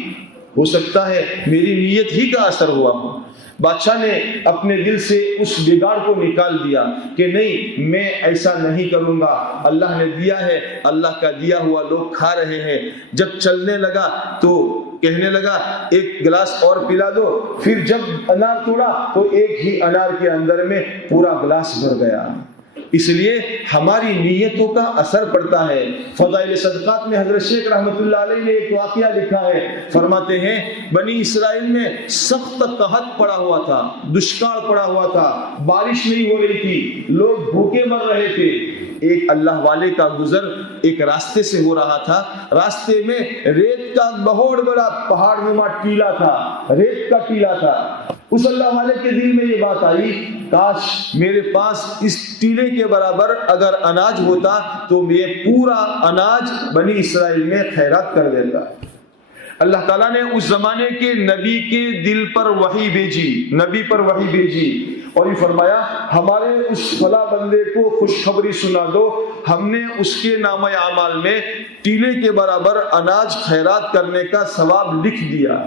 ہو سکتا ہے میری نیت ہی کا اثر ہوا ہو۔ بادشاہ نے اپنے دل سے اس بگاڑ کو نکال دیا کہ نہیں میں ایسا نہیں کروں گا، اللہ نے دیا ہے، اللہ کا دیا ہوا لوگ کھا رہے ہیں۔ جب چلنے لگا تو کہنے لگا ایک گلاس اور پلا دو، پھر جب انار توڑا تو ایک ہی انار کے اندر میں پورا گلاس بھر گیا۔ اس لیے ہماری نیتوں کا اثر پڑتا ہے۔ فضائل صدقات میں حضرت شیخ رحمۃ اللہ علیہ نے ایک واقعہ لکھا ہے، فرماتے ہیں بنی اسرائیل میں سخت قحط پڑا ہوا تھا، دشکار پڑا ہوا تھا، بارش نہیں ہو رہی تھی، لوگ بھوکے مر رہے تھے۔ ایک اللہ والے کا گزر ایک راستے سے ہو رہا تھا، راستے میں ریت کا بہت بڑا پہاڑ نما ٹیلا تھا، ریت کا ٹیلا تھا۔ اس اللہ والے کے دل میں یہ بات آئی، کاش میرے پاس اس ٹیلے کے برابر اگر اناج ہوتا تو میں پورا اناج بنی اسرائیل میں خیرات کر دیتا۔ اللہ تعالیٰ نے اس زمانے کے نبی کے دل پر وحی بھیجی، نبی پر وحی بھیجی اور یہ فرمایا ہمارے اس فلاں بندے کو خوشخبری سنا دو، ہم نے اس کے نامہ اعمال میں ٹیلے کے برابر اناج خیرات کرنے کا ثواب لکھ دیا۔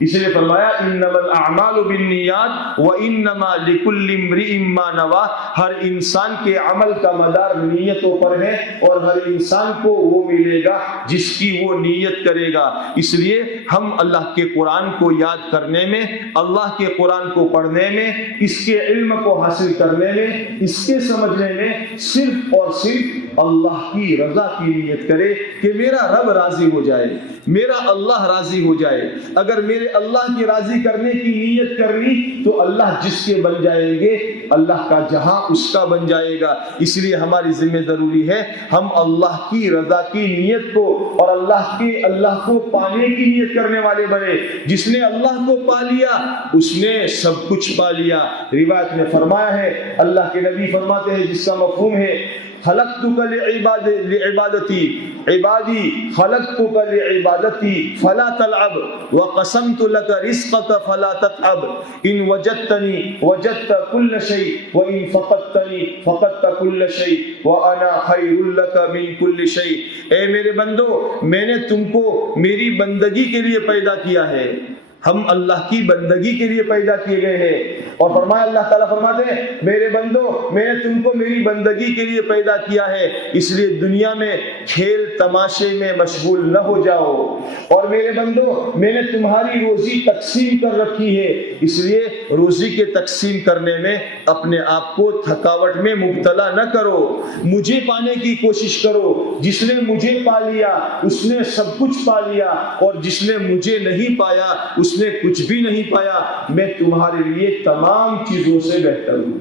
اس لیے فرمایا انما الاعمال بالنیات وانما لکل امرئ ما نوى، ہر انسان کے عمل کا مدار نیتوں پر ہے اور ہر انسان کو وہ ملے گا جس کی وہ نیت کرے گا۔ اس لیے ہم اللہ کے قرآن کو یاد کرنے میں، اللہ کے قرآن کو پڑھنے میں، اس کے علم کو حاصل کرنے میں، اس کے سمجھنے میں صرف اور صرف اللہ کی رضا کی نیت کرے کہ میرا رب راضی ہو جائے، میرا اللہ راضی ہو جائے۔ اگر میرے اللہ کی راضی کرنے کی نیت کر لی تو اللہ جس کے بن جائیں گے، اللہ کا جہاں اس کا بن جائے گا۔ اس لیے ہماری ذمہ ضروری ہے ہم اللہ کی رضا کی نیت کو اور اللہ کو پانے کی نیت کرنے والے بنے۔ جس نے اللہ کو پا لیا اس نے سب کچھ پا لیا۔ روایت میں فرمایا ہے، اللہ کے نبی فرماتے ہیں جس کا مفہوم ہے خلقتک لعبادتی عبادی خلقتک لعبادتی فلا تلعب وقسمت لك رزقك فلا تتعب ان وجدتنی وجدت كل شيء وان فقدتنی فقدت كل شيء وانا خیر لك من كل شيء۔ اے میرے بندو، میں نے تم کو میری بندگی کے لیے پیدا کیا ہے، ہم اللہ کی بندگی کے لیے پیدا کیے گئے ہیں۔ اور فرمایا اللہ تعالیٰ فرماتے ہیں میرے بندو میں نے تم کو میری بندگی کے لیے پیدا کیا ہے، اس لیے دنیا میں کھیل تماشے میں مشغول نہ ہو جاؤ۔ اور میرے بندو میں نے تمہاری روزی تقسیم کر رکھی ہے، اس لیے روزی کے تقسیم کرنے میں اپنے آپ کو تھکاوٹ میں مبتلا نہ کرو، مجھے پانے کی کوشش کرو۔ جس نے مجھے پا لیا اس نے سب کچھ پا لیا، اور جس نے مجھے نہیں پایا اس نے کچھ بھی نہیں پایا۔ میں تمہارے لیے تمام چیزوں سے بہتر ہوں۔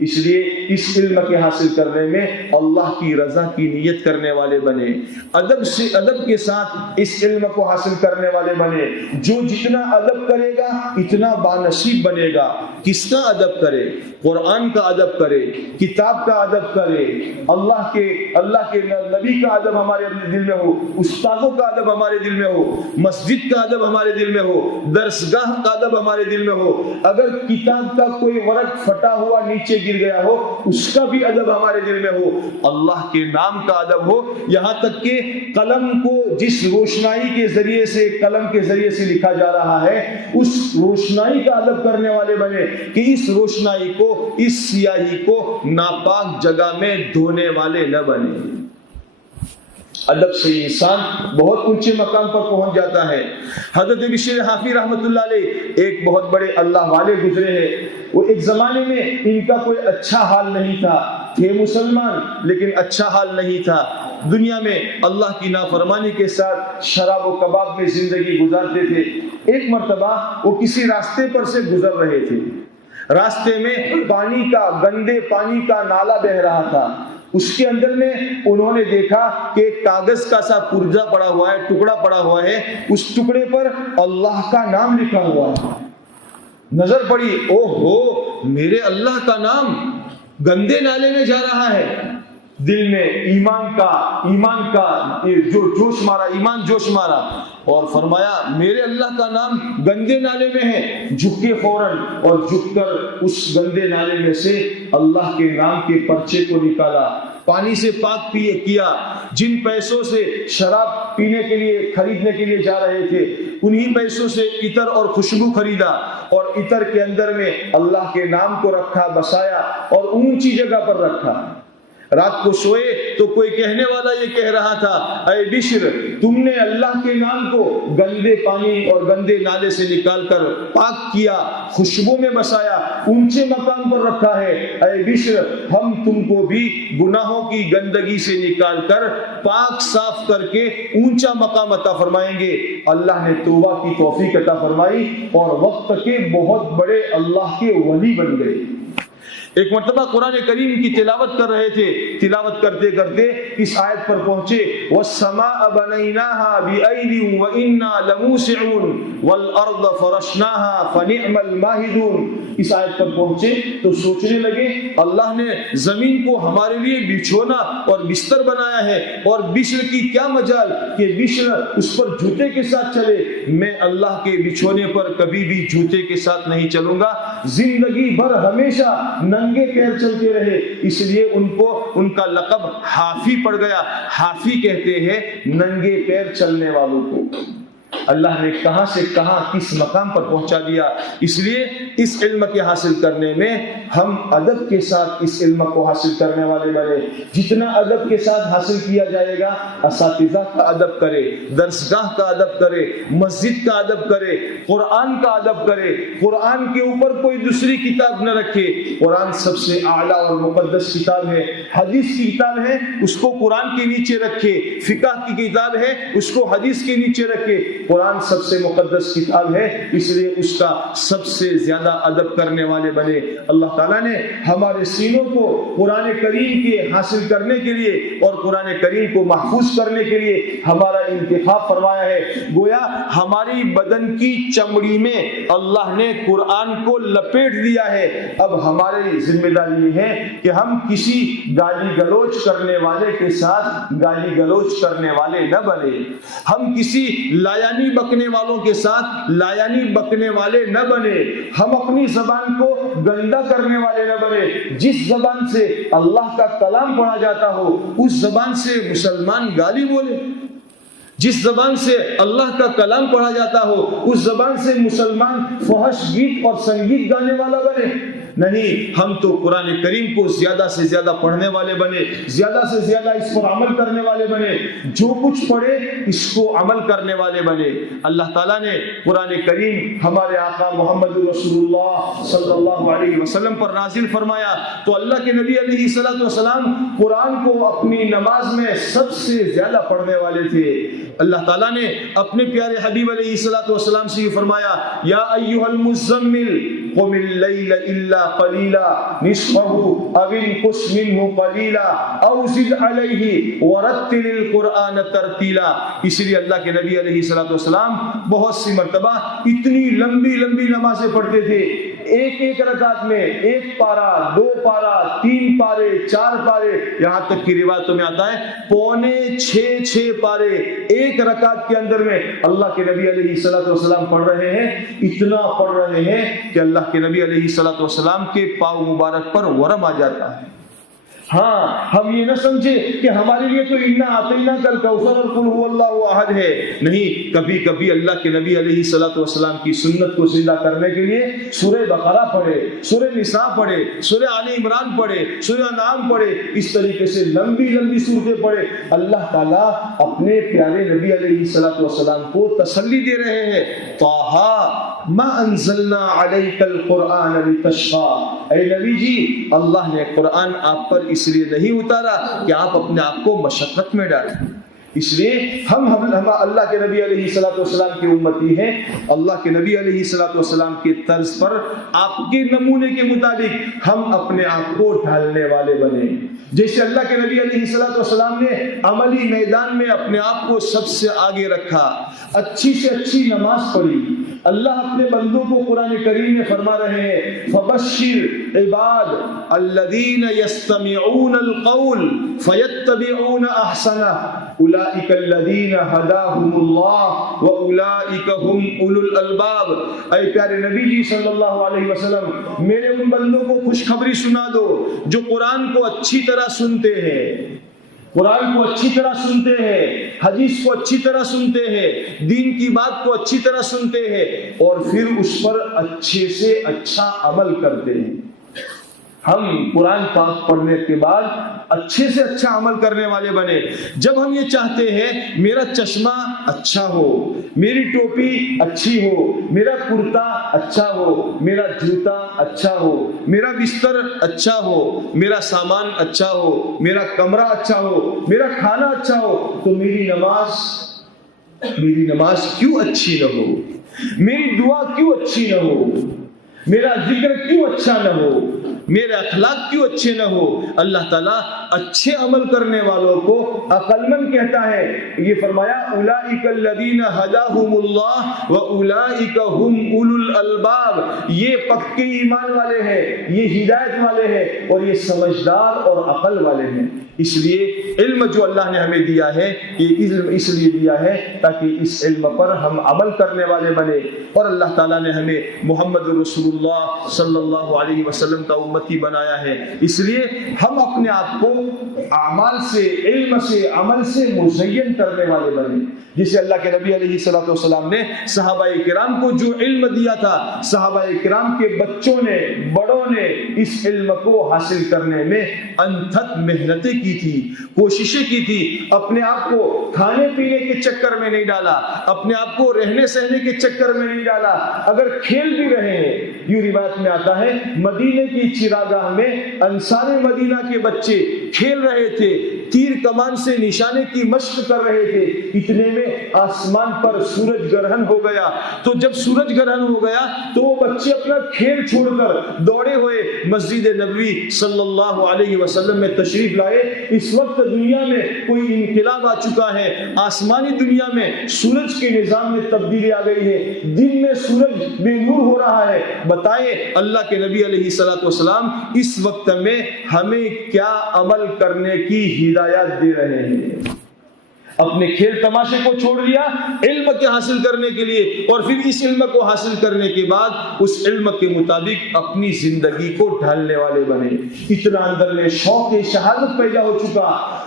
اس لیے اس علم کے حاصل کرنے میں اللہ کی رضا کی نیت کرنے والے بنے، ادب کے ساتھ اس علم کو حاصل کرنے والے بنے۔ جو جتنا ادب کرے گا اتنا بانصیب بنے گا۔ کس کا ادب کرے؟ قرآن کا ادب کرے، کتاب کا ادب کرے، اللہ کے نبی کا ادب ہمارے دل میں ہو، استادوں کا ادب ہمارے دل میں ہو، مسجد کا ادب ہمارے دل میں ہو، درسگاہ کا ادب ہمارے دل میں ہو۔ اگر کتاب کا کوئی ورق پھٹا ہوا نیچے گر گیا ہو اس کا بھی ادب ہمارے دل میں ہو، اللہ کے نام کا ادب ہو۔ یہاں تک کہ قلم کو جس روشنائی کے ذریعے سے، قلم کے ذریعے سے لکھا جا رہا ہے، اس روشنائی کا ادب کرنے والے بنے کہ اس روشنائی کو، اس سیاہی کو ناپاک جگہ میں دھونے والے نہ بنے۔ ادب سے انسان بہت اونچے مقام پر پہنچ جاتا ہے۔ حضرت بشیر حافی رحمۃ اللہ علیہ ایک بہت بڑے اللہ والے گزرے ہیں۔ وہ ایک زمانے میں ان کا کوئی اچھا حال نہیں تھا، تھے مسلمان لیکن اچھا حال نہیں تھا، دنیا میں اللہ کی نافرمانی کے ساتھ شراب و کباب میں زندگی گزارتے تھے۔ ایک مرتبہ وہ کسی راستے پر سے گزر رہے تھے، راستے میں پانی کا، گندے پانی کا نالا بہہ رہا تھا۔ اس کے اندر میں انہوں نے دیکھا کہ ایک کاغذ کا سا پرزا پڑا ہوا ہے، ٹکڑا پڑا ہوا ہے، اس ٹکڑے پر اللہ کا نام لکھا ہوا ہے۔ نظر پڑی، او ہو میرے اللہ کا نام گندے نالے میں جا رہا ہے۔ دل میں ایمان کا جو جوش مارا، ایمان جوش مارا اور فرمایا میرے اللہ کا نام گندے نالے میں ہے۔ جھکے فوراً اور جھک کر اس گندے نالے میں سے اللہ کے نام کے پرچے کو نکالا، پانی سے پاک کیا۔ جن پیسوں سے شراب پینے کے لیے، خریدنے کے لیے جا رہے تھے، انہی پیسوں سے عطر اور خوشبو خریدا اور عطر کے اندر میں اللہ کے نام کو رکھا، بسایا اور اونچی جگہ پر رکھا۔ رات کو سوئے تو کوئی کہنے والا یہ کہہ رہا تھا، اے بشر، تم نے اللہ کے نام کو گندے پانی اور گندے نالے سے نکال کر پاک کیا، خوشبو میں بسایا، اونچے مقام پر رکھا ہے۔ اے بشر، ہم تم کو بھی گناہوں کی گندگی سے نکال کر پاک صاف کر کے اونچا مقام عطا فرمائیں گے۔ اللہ نے توبہ کی توفیق عطا فرمائی اور وقت کے بہت بڑے اللہ کے ولی بن گئے۔ ایک مرتبہ قرآن کریم کی تلاوت کر رہے تھے، تلاوت کرتے کرتے اس آیت پر پہنچے، وَالسَّمَاءَ بَنَيْنَاهَا بِأَيْدٍ وَإِنَّا لَمُوسِعُونَ وَالْأَرْضَ فَرَشْنَاهَا فَنِعْمَ الْمَاهِدُونَ۔ اس آیت پر پہنچے تو سوچنے لگے اللہ نے زمین کو ہمارے لیے بچھونا اور بستر بنایا ہے، اور بشر کی کیا مجال کہ بشر اس پر جوتے کے ساتھ چلے، میں اللہ کے بچھونے پر کبھی بھی جوتے کے ساتھ نہیں چلوں گا، زندگی بھر ہمیشہ ننگے پیر چلتے رہے، اس لیے ان کو ان کا لقب حافی پڑ گیا۔ حافی کہتے ہیں ننگے پیر چلنے والوں کو۔ اللہ نے کہاں سے کہاں کس مقام پر پہنچا دیا۔ اس لیے اس علم کے حاصل کرنے میں ہم ادب کے ساتھ اس علم کو حاصل کرنے والے بنے۔ جتنا ادب کے ساتھ حاصل کیا جائے گا، اساتذہ کا ادب کرے، درسگاہ کا ادب کرے، مسجد کا ادب کرے، قرآن کا ادب کرے، قرآن کے اوپر کوئی دوسری کتاب نہ رکھے۔ قرآن سب سے اعلیٰ اور مقدس کتاب ہے، حدیث کی کتاب ہے اس کو قرآن کے نیچے رکھے، فقہ کی کتاب ہے اس کو حدیث کے نیچے رکھے۔ قرآن سب سے مقدس کتاب ہے، اس لیے اس کا سب سے زیادہ ادب کرنے والے بنے۔ اللہ تعالیٰ نے ہمارے سینوں کو قرآن کریم کے حاصل کرنے کے لیے اور قرآن کریم کو محفوظ کرنے کے لیے ہمارا انتخاب فرمایا ہے۔ گویا ہماری بدن کی چمڑی میں اللہ نے قرآن کو لپیٹ دیا ہے۔ اب ہماری ذمہ داری یہ ہے کہ ہم کسی گالی گلوچ کرنے والے کے ساتھ گالی گلوچ کرنے والے نہ بنے، ہم کسی لایانی بکنے والوں کے ساتھ لایانی بکنے والے نہ بنے، ہم اپنی زبان کو گندا کرنے والے نہ بنے۔ جس زبان سے اللہ کا کلام پڑھا جاتا ہو اس زبان سے مسلمان گالی بولے، جس زبان سے اللہ کا کلام پڑھا جاتا ہو اس زبان سے مسلمان فحش گیت اور سنگیت گانے والا بنے۔ نہیں، ہم تو قرآن کریم کو زیادہ سے زیادہ پڑھنے والے بنے، زیادہ سے زیادہ اس پر عمل کرنے والے بنے، جو کچھ پڑھے اس کو عمل کرنے والے بنے۔ اللہ تعالیٰ نے قرآن کریم ہمارے آقا محمد رسول اللہ صلی اللہ علیہ وسلم پر نازل فرمایا تو اللہ کے نبی علیہ الصلوۃ والسلام قرآن کو اپنی نماز میں سب سے زیادہ پڑھنے والے تھے۔ اللہ تعالیٰ نے اپنے پیارے حبیب علیہ الصلوۃ والسلام سے یہ فرمایا، یا ایھا المزمل قم اللیل الا قلیلا نصفہ او انقص منہ قلیلا او زد علیہ ورتل القرآن ترتیلا۔ اس لیے اللہ کے نبی علیہ الصلوۃ والسلام بہت سی مرتبہ اتنی لمبی لمبی نمازیں پڑھتے تھے، ایک ایک رکعت میں ایک پارہ، دو پارہ، تین پارے، چار پارے، یہاں تک کی روایتوں میں آتا ہے پونے چھ پارے ایک رکعت کے اندر میں اللہ کے نبی علیہ الصلوۃ والسلام پڑھ رہے ہیں۔ اتنا پڑھ رہے ہیں کہ اللہ کے نبی علیہ الصلوۃ والسلام کے پاؤں مبارک پر ورم آ جاتا ہے۔ ہاں، ہم یہ نہ سمجھے کہ ہمارے لیے تو انا اعطیناک الکوثر اور قل هو اللہ احد ہے، نہیں، کبھی کبھی اللہ کے نبی علیہ الصلوۃ والسلام کی سنت کو زندہ کرنے کے لیے سورہ بقرہ پڑھے، سورہ نساء پڑھے، سورہ آل عمران پڑھے، سورہ انعام پڑھے، اس طریقے سے لمبی لمبی سورتیں پڑھے۔ اللہ تعالیٰ اپنے پیارے نبی علیہ الصلوۃ والسلام کو تسلی دے رہے ہیں، طٰہٰ ما انزلنا علیک القرآن لتشقیٰ، اے نبی جی اللہ نے قرآن آپ پر اس لیے نہیں اتارا کہ آپ اپنے آپ کو مشقت میں ڈالیں۔ اس لیے ہم اللہ کے نبی علیہ الصلوۃ والسلام کی امتی ہیں، اللہ کے نبی علیہ الصلوۃ والسلام کے طرز پر آپ کے نمونے کے مطابق ہم اپنے آپ کو ڈھالنے والے بنے۔ جیسے اللہ کے نبی علیہ الصلوۃ والسلام نے عملی میدان میں اپنے آپ کو سب سے آگے رکھا، اچھی سے اچھی نماز پڑھی۔ اللہ اپنے بندوں کو قرآن کریم میں فرما رہے ہیں، فبشر عباد الذین یستمعون القول فیتبعون احسنہ اولئک الذین ھداہم اللہ واولئک ھم اولو الالباب۔ اے پیارے نبی جی صلی اللہ علیہ وسلم، میرے ان بندوں کو خوشخبری سنا دو جو قرآن کو اچھی طرح سنتے ہیں، قرآن کو اچھی طرح سنتے ہیں، حدیث کو اچھی طرح سنتے ہیں، دین کی بات کو اچھی طرح سنتے ہیں اور پھر اس پر اچھے سے اچھا عمل کرتے ہیں۔ ہم قرآن پاک پڑھنے کے بعد اچھے سے اچھا عمل کرنے والے بنے. جب ہم یہ چاہتے ہیں میرا چشمہ اچھا ہو، میری ٹوپی اچھی ہو، میرا کرتا اچھا ہو، میرا جوتا اچھا ہو، میرا بستر اچھا ہو، میرا سامان اچھا ہو، میرا کمرہ اچھا ہو، میرا کھانا اچھا ہو، تو میری نماز کیوں اچھی نہ ہو؟ میری دعا کیوں اچھی نہ ہو؟ میرا ذکر کیوں اچھا نہ ہو؟ میرے اخلاق کیوں اچھے نہ ہو؟ اللہ تعالیٰ اچھے عمل کرنے والوں کو عقل مند کہتا ہے. یہ فرمایا اولئک الذین ھداھم اللہ واولئک ھم اولو الالباب، یہ پکے ایمان والے ہیں، یہ ہدایت والے ہیں اور یہ سمجھدار اور عقل والے ہیں. اس لیے علم جو اللہ نے ہمیں دیا ہے، یہ علم اس لیے دیا ہے تاکہ اس علم پر ہم عمل کرنے والے بنے. اور اللہ تعالیٰ نے ہمیں محمد رسول اللہ صلی اللہ علیہ وسلم کا امتی بنایا ہے. اس لیے ہم اپنے آپ کو اعمال سے، علم سے، عمل سے مزین کرنے والے بنے. جسے اللہ کے نبی علیہ الصلوۃ والسلام نے صحابہ کرام کو جو علم دیا تھا، صحابہ کرام کے بچوں نے، بڑوں نے اس علم کو حاصل کرنے میں انتھک محنتیں کی تھی، کوششیں کی تھی. اپنے آپ کو کھانے پینے کے چکر میں نہیں ڈالا، اپنے آپ کو رہنے سہنے کے چکر میں نہیں ڈالا. اگر کھیل بھی رہے ہیں، یہ روایت میں آتا ہے مدینے کی چراگاہ میں انصار مدینہ کے بچے کھیل رہے تھے، تیر کمان سے نشانے کی مشق کر رہے تھے. اتنے میں آسمان پر سورج گرہن ہو گیا. تو جب سورج گرہن ہو گیا تو وہ بچے اپنا کھیل چھوڑ کر دوڑے ہوئے مسجد نبوی صلی اللہ علیہ وسلم میں تشریف لائے. اس وقت دنیا میں کوئی انقلاب آ چکا ہے، آسمانی دنیا میں سورج کے نظام میں تبدیلی آ گئی ہے، دن میں سورج بے نور ہو رہا ہے. بتائیں اللہ کے نبی علیہ الصلوۃ والسلام اس وقت میں ہمیں کیا عمل کرنے کی ہدایت دے رہے ہیں؟ اپنے کھیل تماشے کو چھوڑ دیا علم کے حاصل کرنے کے لیے، اور پھر اس علم کو حاصل کرنے کے بعد اس علم کے مطابق اپنی زندگی کو ڈھالنے والے بنے. اتنا اندر میں شوق شہادت پیدا ہو چکا،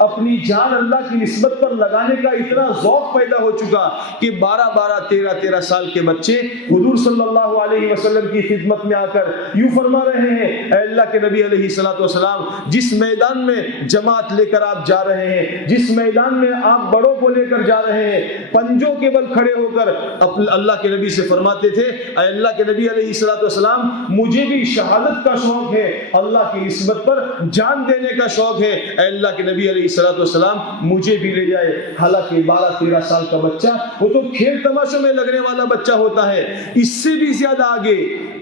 اپنی جان اللہ کی نسبت پر لگانے کا اتنا ذوق پیدا ہو چکا کہ 12-13 سال کے بچے حضور صلی اللہ علیہ وسلم کی خدمت میں آ کر یوں فرما رہے ہیں، اے اللہ کے نبی علیہ الصلوۃ والسلام، جس میدان میں جماعت لے کر آپ جا رہے ہیں، جس میدان میں آپ بڑوں کو لے کر جا رہے ہیں، پنجوں کے بل کھڑے ہو کر اللہ کے نبی سے فرماتے تھے، اے اللہ کے نبی علیہ الصلوۃ والسلام، مجھے بھی شہادت کا شوق ہے، اللہ کی نسبت پر جان دینے کا شوق ہے، اے اللہ کے نبی علیہ الصلوۃ والسلام مجھے بھی لے جائے. حالانکہ 12-13 سال کا بچہ وہ تو کھیل تماشوں میں لگنے والا بچہ ہوتا ہے. اس سے بھی زیادہ آگے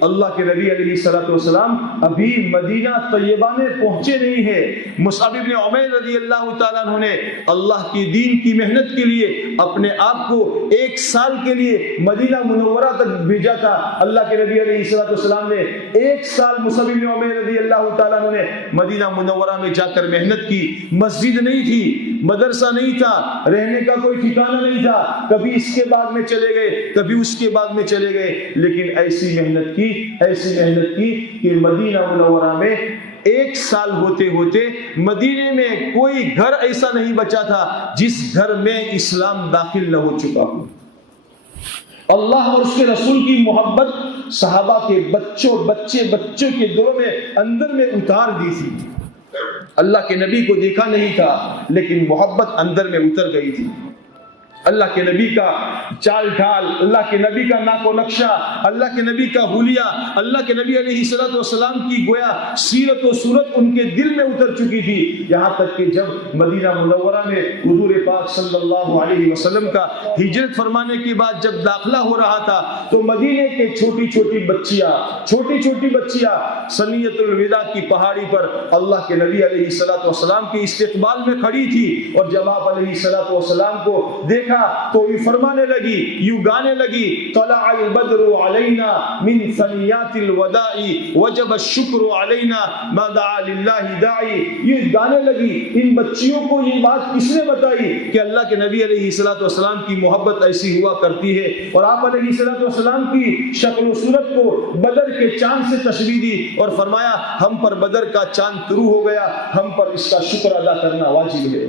اللہ کے نبی علیہ الصلوۃ والسلام ابھی مدینہ طیبہ میں پہنچے نہیں ہیں. مصعب بن عمیر رضی اللہ تعالیٰ عنہ نے اللہ کی دین کی محنت کے لیے اپنے آپ کو 1 سال کے لیے مدینہ منورہ تک بھیجا تھا. اللہ کے نبی علیہ الصلوۃ والسلام نے 1 سال مصعب بن عمیر رضی اللہ تعالیٰ عنہ نے مدینہ منورہ میں جا کر محنت کی. مسجد نہیں تھی، مدرسہ نہیں تھا، رہنے کا کوئی ٹھکانہ نہیں تھا، کبھی اس کے بعد میں چلے گئے، کبھی اس کے بعد میں چلے گئے، لیکن ایسی محنت کی کہ مدینہ منورہ میں 1 سال ہوتے ہوتے مدینے میں کوئی گھر ایسا نہیں بچا تھا جس گھر میں اسلام داخل نہ ہو چکا ہو. اللہ اور اس کے رسول کی محبت صحابہ کے بچوں کے دلوں میں اندر میں اتار دی تھی. اللہ کے نبی کو دیکھا نہیں تھا لیکن محبت اندر میں اتر گئی تھی. اللہ کے نبی کا چال ڈھال، اللہ کے نبی کا ناک و نقشہ، اللہ کے نبی کا حلیہ، اللہ کے نبی علیہ الصلوۃ والسلام کی گویا سیرت و صورت ان کے دل میں اتر چکی تھی. یہاں تک کہ جب مدینہ منورہ میں حضور پاک صلی اللہ علیہ وسلم کا ہجرت فرمانے کے بعد جب داخلہ ہو رہا تھا تو مدینے کے چھوٹی چھوٹی بچیاں سنیت الوداع کی پہاڑی پر اللہ کے نبی علیہ الصلوۃ والسلام کے استقبال میں کھڑی تھی، اور جب آپ علیہ الصلوۃ والسلام کو دیکھا تو یہ فرمانے لگی، یوں گانے لگی، طلع البدر علینا من ثنیات الوداع وجب الشکر علینا ما دعا للہ داعی. یہ گانے لگی. ان بچیوں کو یہ بات کس نے بتائی کہ اللہ کے نبی علیہ الصلوۃ والسلام کی محبت ایسی ہوا کرتی ہے، اور آپ علیہ الصلوۃ والسلام کی شکل و صورت کو بدر کے چاند سے تشبیہ دی اور فرمایا ہم پر بدر کا چاند طلوع ہو گیا، ہم پر اس کا شکر ادا کرنا واجب ہے.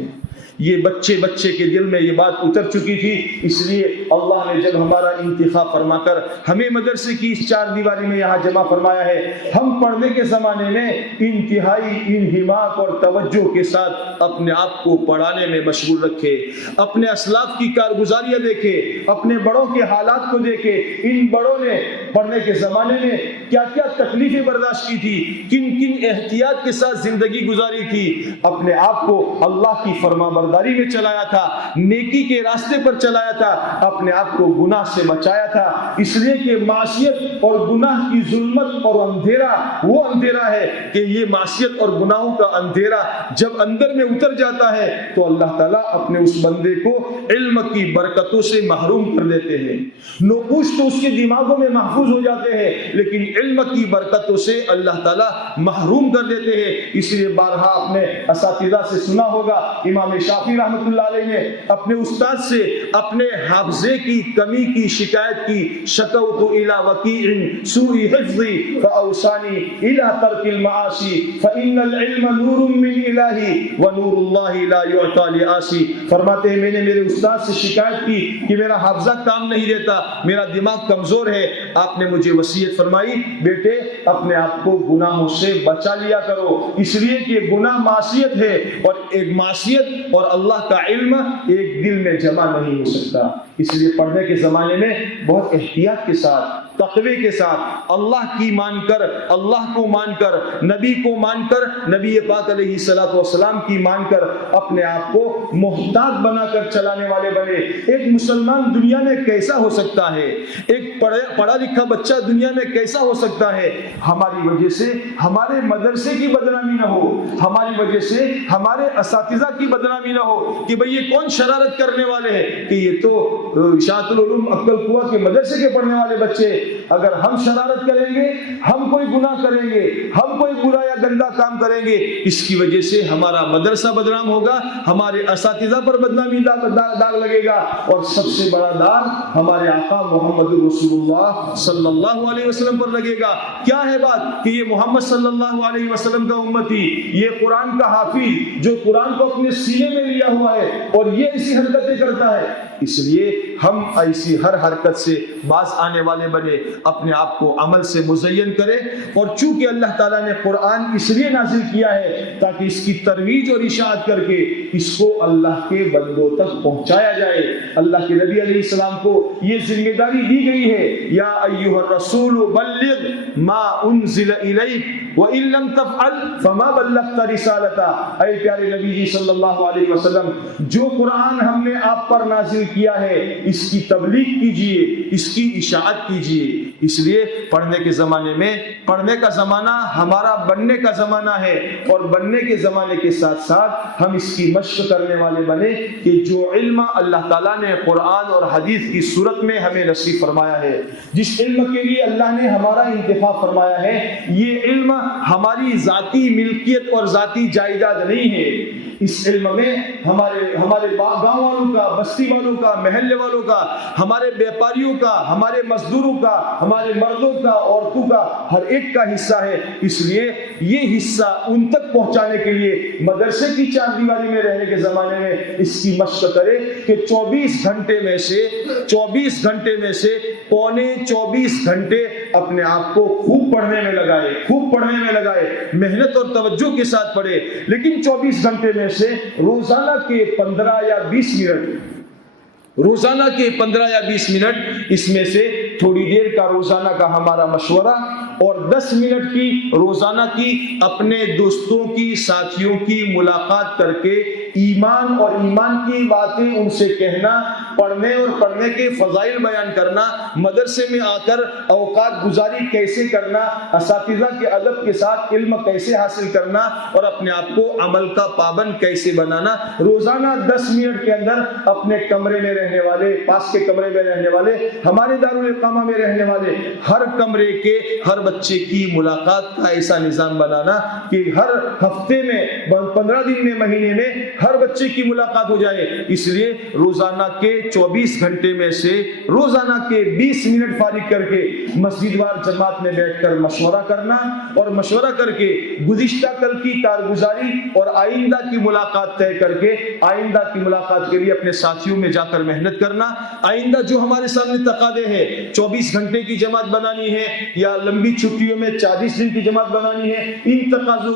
یہ بچے بچے کے دل میں یہ بات اتر چکی تھی، اس لیے اللہ نے جب ہمارا انتخاب فرما کر ہمیں مدرسے کی اس چار دیواری میں یہاں جمع فرمایا ہے، ہم پڑھنے کے زمانے میں انتہائی انہماک اور توجہ کے ساتھ اپنے آپ کو پڑھانے میں مشغول رکھے، اپنے اسلاف کی کارگزاریاں دیکھے، اپنے بڑوں کے حالات کو دیکھے، ان بڑوں نے پڑھنے کے زمانے میں کیا کیا تکلیفیں برداشت کی تھی، کن کن احتیاط کے ساتھ زندگی گزاری تھی، اپنے آپ کو اللہ کی فرما برداری میں چلایا تھا، نیکی کے راستے پر چلایا تھا، اپنے آپ کو گناہ سے بچایا تھا، اس لیے کہ معصیت اور گناہ کی ظلمت اور اندھیرا وہ اندھیرا ہے کہ یہ معصیت اور گناہوں کا اندھیرا جب اندر میں اتر جاتا ہے تو اللہ تعالیٰ اپنے اس بندے کو علم کی برکتوں سے محروم کر دیتے ہیں۔ نقوش تو اس کے دماغوں میں محفوظ ہو جاتے ہیں لیکن علم کی برکتوں سے اللہ تعالیٰ محروم کر دیتے ہیں۔ اس لیے بارہا اپنے اساتذہ سے سنا ہوگا، امام شافعی رحمۃ اللہ علیہ نے اپنے استاد سے اپنے حافظے کی کمی کی شکایت کی، شکوت الی وکیع سوء حفظی فاوصانی الی ترک المعاصی فان العلم نور من الہی ونور اللہ لا یعطی لعاصی۔ فرماتے ہیں میں نے میرے استاد سے شکایت کی کہ میرا حافظہ کام نہیں دیتا، میرا دماغ کمزور ہے۔ آپ نے مجھے وصیت فرمائی بیٹے اپنے آپ کو گناہوں سے بچا لیا کرو، اس لیے کہ گناہ معصیت ہے اور ایک معصیت اور اللہ کا علم ایک دل میں جمع نہیں ہو سکتا۔ اس لیے پڑھنے کے زمانے میں بہت احتیاط کے ساتھ، تقوی کے ساتھ، اللہ کی مان کر، اللہ کو مان کر، نبی کو مان کر، نبی پاک علیہ الصلوۃ والسلام کی مان کر اپنے آپ کو محتاط بنا کر چلانے والے بنے۔ ایک مسلمان دنیا میں کیسا ہو سکتا ہے، ایک پڑھا لکھا بچہ دنیا میں کیسا ہو سکتا ہے؟ ہماری وجہ سے ہمارے مدرسے کی بدنامی نہ ہو، ہماری وجہ سے ہمارے اساتذہ کی بدنامی نہ ہو کہ بھئی یہ کون شرارت کرنے والے ہیں، کہ یہ تو اشاعت العلوم عقل قوہ کے مدرسے کے پڑھنے والے بچے۔ اگر ہم شرارت کریں گے، ہم کوئی گناہ کریں گے، ہم کوئی برا یا گندا کام کریں گے، اس کی وجہ سے ہمارا مدرسہ بدنام ہوگا، ہمارے اساتذہ پر بدنامی داغ لگے گا، اور سب سے بڑا داغ ہمارے آقا محمد رسول اللہ صلی اللہ علیہ وسلم پر لگے گا۔ کیا ہے بات کہ یہ محمد صلی اللہ علیہ وسلم کا امتی، یہ قرآن کا حافظ جو قرآن کو اپنے سینے میں لیا ہوا ہے اور یہ ایسی حرکتیں کرتا ہے۔ اس لیے ہم ایسی ہر حرکت سے باز آنے والے بنے، اپنے آپ کو عمل سے مزین کرے، اور چونکہ اللہ تعالیٰ نے قرآن اس لیے نازل کیا ہے تاکہ اس کی ترویج اور اشاعت کر کے اس کو اللہ کے بندوں تک پہنچایا جائے۔ اللہ کے نبی علیہ السلام کو یہ ذمہ داری دی گئی ہے، یا ایھا الرسول بلغ ما انزل الیک وان لم تفعل فما بلغت رسالتہ۔ اے پیارے نبی جی صلی اللہ علیہ وسلم، جو قرآن ہم نے آپ پر نازل کیا ہے اس کی تبلیغ کیجئے، اس کی اشاعت کیجئے۔ اس لیے پڑھنے کے زمانے میں، پڑھنے کا زمانہ ہمارا بننے کا زمانہ ہے، اور بننے کے زمانے کے ساتھ ساتھ ہم اس کی مشق کرنے والے بنے کہ جو علم اللہ تعالیٰ نے قرآن اور حدیث کی صورت میں ہمیں نصیب فرمایا ہے، جس علم کے لیے اللہ نے ہمارا انتخاب فرمایا ہے، یہ علم ہماری ذاتی ملکیت اور ذاتی جائیداد نہیں ہے۔ اس علم میں ہمارے گاؤں والوں کا، بستی والوں کا، محلے والوں کا، ہمارے بیپاریوں کا، ہمارے مزدوروں کا، ہمارے مردوں کا، عورتوں کا، ہر ایک کا حصہ ہے۔ اس لیے یہ حصہ ان تک پہنچانے کے لیے مدرسے کی چار دیواری میں رہنے کے زمانے میں اس کی مشق کرے کہ 24 گھنٹے میں سے پونے 24 گھنٹے اپنے آپ کو خوب پڑھنے میں لگائے، محنت اور توجہ کے ساتھ پڑھے، لیکن 24 گھنٹے میں سے روزانہ کے 15 یا 20 منٹ اس میں سے تھوڑی دیر کا روزانہ کا ہمارا مشورہ، اور 10 منٹ کی روزانہ کی اپنے دوستوں کی، ساتھیوں کی ملاقات کر کے ایمان اور ایمان کی باتیں ان سے کہنا، پڑھنے اور پڑھنے کے فضائل بیان کرنا، مدرسے میں آ کر اوقات گزاری کیسے کرنا، اساتذہ کے ادب کے ساتھ علم کیسے حاصل کرنا، اور اپنے آپ کو عمل کا پابند کیسے بنانا۔ روزانہ 10 منٹ کے اندر اپنے کمرے میں رہنے والے، پاس کے کمرے میں رہنے والے، ہمارے دارالاقامہ میں رہنے والے ہر کمرے کے ہر بچے کی ملاقات کا ایسا نظام بنانا کہ ہر ہفتے میں، 15 دن میں، مہینے میں ہر بچے کی ملاقات ہو جائے۔ اس لیے روزانہ کے 24 گھنٹے میں سے روزانہ کے 20 منٹ فارغ کر کے مسجد وار جماعت میں بیٹھ کر مشورہ کرنا اور مشورہ کر کے گزشتہ کل کی کارگزاری اور آئندہ کی ملاقات طے کر کے آئندہ کی ملاقات کے لیے اپنے ساتھیوں میں جا کر محنت کرنا. آئندہ جو ہمارے سامنے تقاضے ہیں 24 گھنٹے کی جماعت بنانی ہے یا لمبی چھٹیوں میں 40 دن کی جماعت بنانی ہے, ان تقاضوں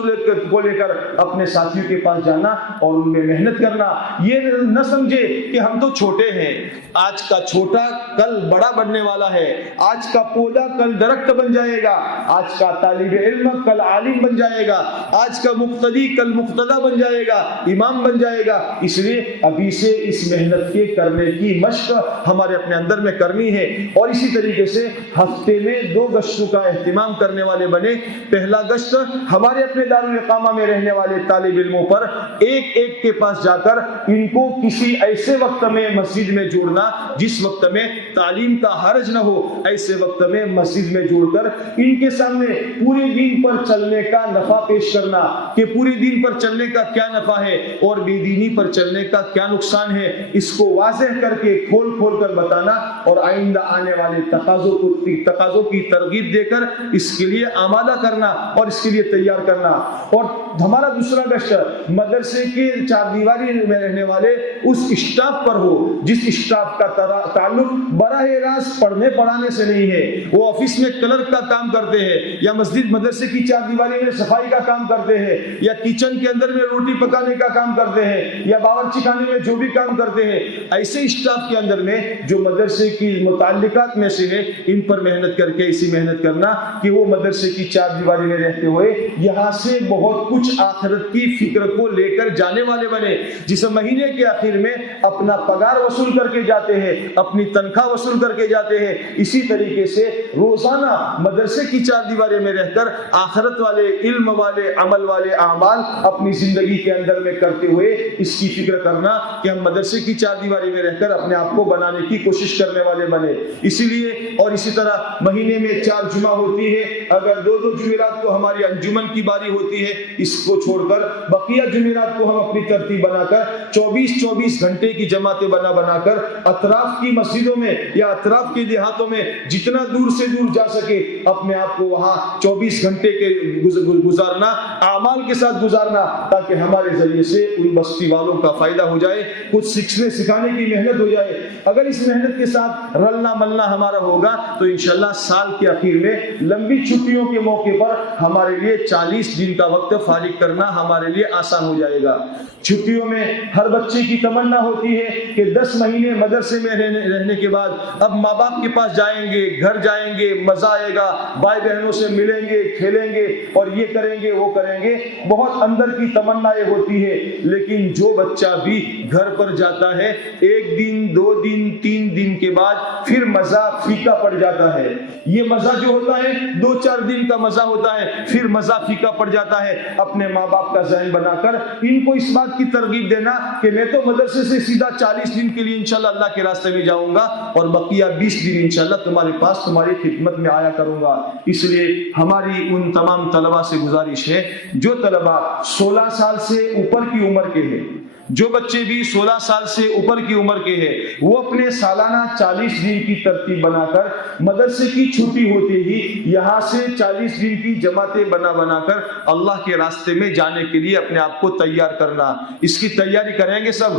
کو لے کر اپنے ساتھیوں کے پاس جانا اور ان میں محنت کرنا. یہ نہ سمجھے کہ ہم تو چھوٹے ہیں, آج کا چھوٹا کل بڑا بننے والا ہے, آج کا پودا کل درخت بن جائے گا, آج کا طالب علم کل عالم بن جائے گا, آج کا مقتدی کل مقتدی بن جائے گا, امام بن جائے گا. اس لیے ابھی سے اس محنت کے کرنے کی مشق ہمارے اپنے اندر میں کرنی ہے. اور اسی طریقے سے ہفتے میں 2 گشتوں کا اہتمام کرنے والے بنے. پہلا گشت ہمارے اپنے دارالاقامہ میں رہنے والے طالب علموں پر ایک ایک کے پاس جا کر ان کو کسی ایسے وقت میں مسجد میں جوڑنا جس وقت میں تعلیم کا حرج نہ ہو, ایسے وقت میں مسجد میں جوڑ کر ان کے سامنے پورے دین پر چلنے کا نفع پیش کرنا کہ پورے دین پر چلنے کا کیا نفع ہے اور بے دینی پر چلنے کا کیا نقصان ہے, اس کو واضح کر کے کھول کھول کر بتانا اور آئندہ آنے والے تقاضوں کی ترغیب دے کر اس کے لیے آمادہ کرنا اور اس کے لیے تیار کرنا. اور ہمارا دوسرا گشت مدرسے کے چار دیواری میں رہنے والے اس اسٹاف پر ہو جس اسٹاف کا تعلق براہ راست پڑھنے پڑھانے سے نہیں ہے. وہ آفس میں کلرک کا کام کرتے ہیں یا مسجد مدرسے کی چار دیواری میں صفائی کا کام کرتے ہیں یا کچن کے اندر میں روٹی پکانے کا کام کرتے ہیں یا باورچی خانے میں جو بھی کام کرتے ہیں, ایسے اسٹاف کے اندر میں جو مدرسے کی متعلقات میں سے ہے ان پر محنت کر کے ایسی محنت کرنا کہ وہ مدرسے کی چار دیواری میں رہتے ہوئے یہاں سے بہت کچھ آخرت کی فکر کو لے کر جانے والے بنے. جس مہینے کے آخر میں اپنا پگار وصول کر کے جاتے ہیں, اپنی تنخواہ وصول کر کے جاتے ہیں, اسی طریقے سے روزانہ مدرسے کی چار دیواری میں رہ کر آخرت والے, علم والے, عمل والے اعمال اپنی زندگی کے اندر میں کرتے ہوئے اس کی فکر کرنا کہ ہم مدرسے کی چار دیواری میں رہ کر اپنے آپ کو بنانے کی کوشش کرنے والے بنے. اسی لیے اور اسی طرح مہینے میں 4 جمعہ ہوتی ہے, اگر 2 جمعرات کو ہماری انجمن کی باری ہوتی ہے, اس کو چھوڑ کر بقیہ جمعرات کو ہم اپنی ترتیب بنا کر 24 گھنٹے کی جماعتیں بنا کر اطراف کی مسجدوں میں یا اطراف کے دیہاتوں میں جتنا دور سے دور جا سکے اپنے آپ کو وہاں 24 گھنٹے کے گزارنا, اعمال کے ساتھ گزارنا, تاکہ ہمارے ذریعے سے ان بستی والوں کا فائدہ ہو جائے, کچھ سیکھنے سکھانے کی محنت ہو جائے. اگر اس محنت کے ساتھ رلنا ملنا ہمارا ہوگا تو انشاءاللہ سال کے اخیر میں لمبی چھٹیوں کے موقع پر ہمارے لیے 40 دن کا وقت فارغ کرنا ہمارے لیے آسان ہو جائے گا. چھٹیوں میں ہر بچے کی تمنا ہوتی ہے کہ 10 مہینے مدرسے میں رہنے کے بعد اب ماں باپ کے پاس جائیں گے, گھر جائیں گے, مزہ آئے گا, بھائی بہنوں سے ملیں گے, کھیلیں گے اور یہ کریں گے وہ کریں گے. بہت اندر کی تمنا یہ ہوتی ہے, لیکن جو بچہ بھی گھر پر جاتا ہے 1 دن 2 دن 3 دن کے بعد پھر مزہ پھیکا پڑ جاتا ہے. یہ مزہ جو ہوتا ہے 2-4 دن کا مزہ ہوتا ہے, پھر مزہ پھیکا پڑ جاتا ہے. اپنے ماں باپ کا ذہن بنا کر ان کو اس بات کی ترغیب دینا کہ میں تو مدرسے سے سیدھا 40 دن کے لیے انشاءاللہ اللہ کے راستے میں جاؤں گا اور بقیہ 20 دن انشاءاللہ تمہارے پاس تمہاری خدمت میں آیا کروں گا. اس لیے ہماری ان تمام طلباء سے گزارش ہے جو طلباء 16 سال سے اوپر کی عمر کے ہیں, جو بچے بھی 16 سال سے اوپر کی عمر کے ہیں, وہ اپنے سالانہ 40 دن کی ترتیب بنا کر مدرسے کی چھٹی ہوتے ہی یہاں سے 40 دن کی جماعتیں بنا کر اللہ کے راستے میں جانے کے لیے اپنے آپ کو تیار کرنا. اس کی تیاری کریں گے سب؟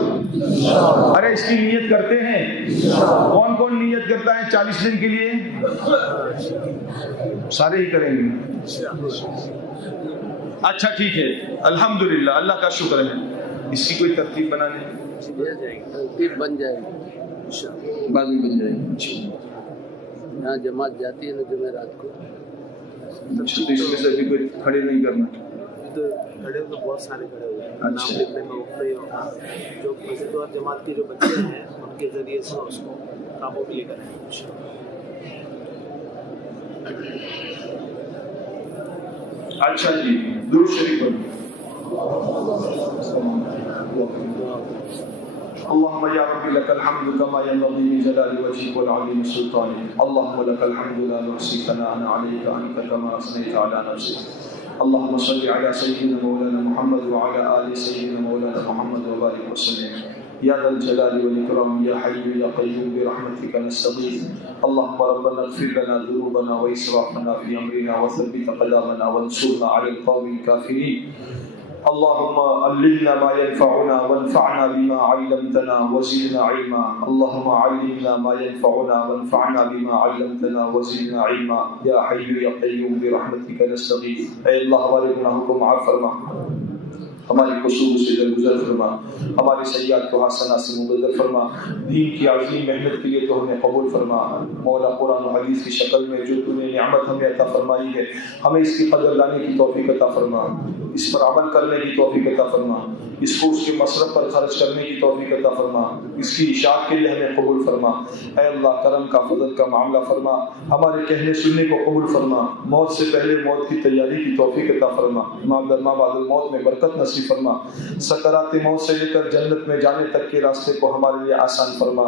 ارے اس کی نیت کرتے ہیں؟ کون کون نیت کرتا ہے 40 دن کے لیے؟ سارے ہی کریں گے. اچھا ٹھیک ہے, الحمدللہ, اللہ کا شکر ہے. اس کی کوئی ترتیب بنانے ترتیب بن جائے گی, بعد میں بن جائے گی. یہاں جماعت جاتی ہے نا جمعرات کو, تو اس میں سے ابھی کوئی کھڑے نہیں کرنا. تو کھڑے تو بہت سارے کھڑے ہوئے ہیں, نام لکھنے میں وقت نہیں ہوگا. جو مسجد اور جماعت کے جو بچے ہیں ان کے ذریعے سے اس کو قابو بھی لے کریں. اچھا جی, درود شریف پڑھیں. اللهم يا رب لك الحمد كما ينبغي لجلال وجهك والعظيم سلطانك. اللهم لك الحمد لا نحصي ثناء عليك أنت كما أثنيت على نفسك. اللهم صل على سيدنا مولانا محمد وعلى آل سيدنا مولانا محمد وبارك وسلم. يا ذا الجلال والإكرام يا حي يا قيوم برحمتك نستغيث اللهم ربنا اغفر لنا ذنوبنا وإسرافنا في أمرنا وثبت أقدامنا وانصرنا على القوم الكافرين اللهم علمنا ما ينفعنا وانفعنا بما علمتنا وزدنا علما اللهم علمنا ما ينفعنا وانفعنا بما علمتنا وزدنا علما يا حي يا قيوم برحمتك نستغيث اے اللہ ہمارے گناہوں کو معاف فرما ہماری قصور سے درگزر فرما ہماری سیئات کو حسنات سے مبدل فرما دین کی عظیم محنت کے لیے تو ہمیں قبول فرما مولا قرآن و حدیث کی شکل میں جو تو نے نعمت ہمیں عطا فرمائی ہے ہمیں اس کی قدر لانے کی توفیق عطا فرما اس پر عمل کرنے کی توفیق عطا فرما اس کو اس کے مصرف پر خرچ کرنے کی توفیق عطا فرما اس کی اشاعت کے لیے ہمیں قبول فرما اے اللہ کرم کا فضل کا معاملہ فرما ہمارے کہنے سننے کو قبول فرما موت سے پہلے موت کی تیاری کی توفیق عطا فرما امام درما بعد الموت میں برکت نصیب فرما سکرات موت سے لے کر جنت میں جانے تک کے راستے کو ہمارے لیے آسان فرما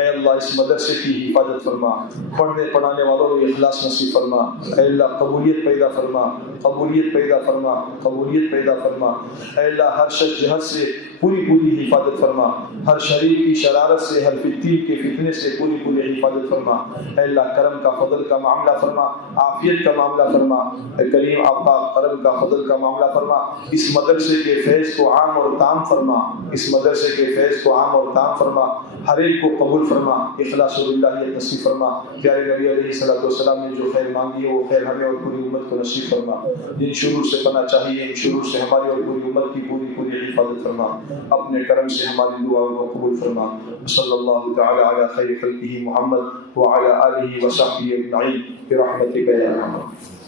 اے اللہ اس مدرسے کی حفاظت فرما پڑھنے پڑھانے والوں کو اخلاص نصیب فرما اے اللہ قبولیت پیدا فرما قبولیت پیدا فرما قبولیت پیدا فرما اے اللہ ہر شخص جہد سے پوری حفاظت فرما ہر شریر کی شرارت سے ہر فتیل کے فتنے سے پوری حفاظت فرما اے اللہ کرم کا فضل کا معاملہ فرما عافیت کا معاملہ فرما اے کریم آقا کرم کا فضل کا معاملہ فرما اس مدرسے کے فیض کو عام اور تام فرما اس مدرسے کے فیض کو عام اور تام فرما ہر ایک کو قبول فرما اخلاص و للہیت نصیب فرما پیارے نبی علیہ الصلوۃ والسلام نے جو خیر مانگی ہے وہ خیر ہمیں اور پوری امت کو نصیب فرما جن شرور سے پناہ چاہیے ان شرور سے ہماری اور پوری امت کی پوری حفاظت فرما اپنے کرم سے ہماری دعاؤں کو قبول فرما صلی اللہ تعالی علی خیر خلقہ محمد وعلی آلہ وصحبہ اجمعین برحمتک یا ارحم الراحمین.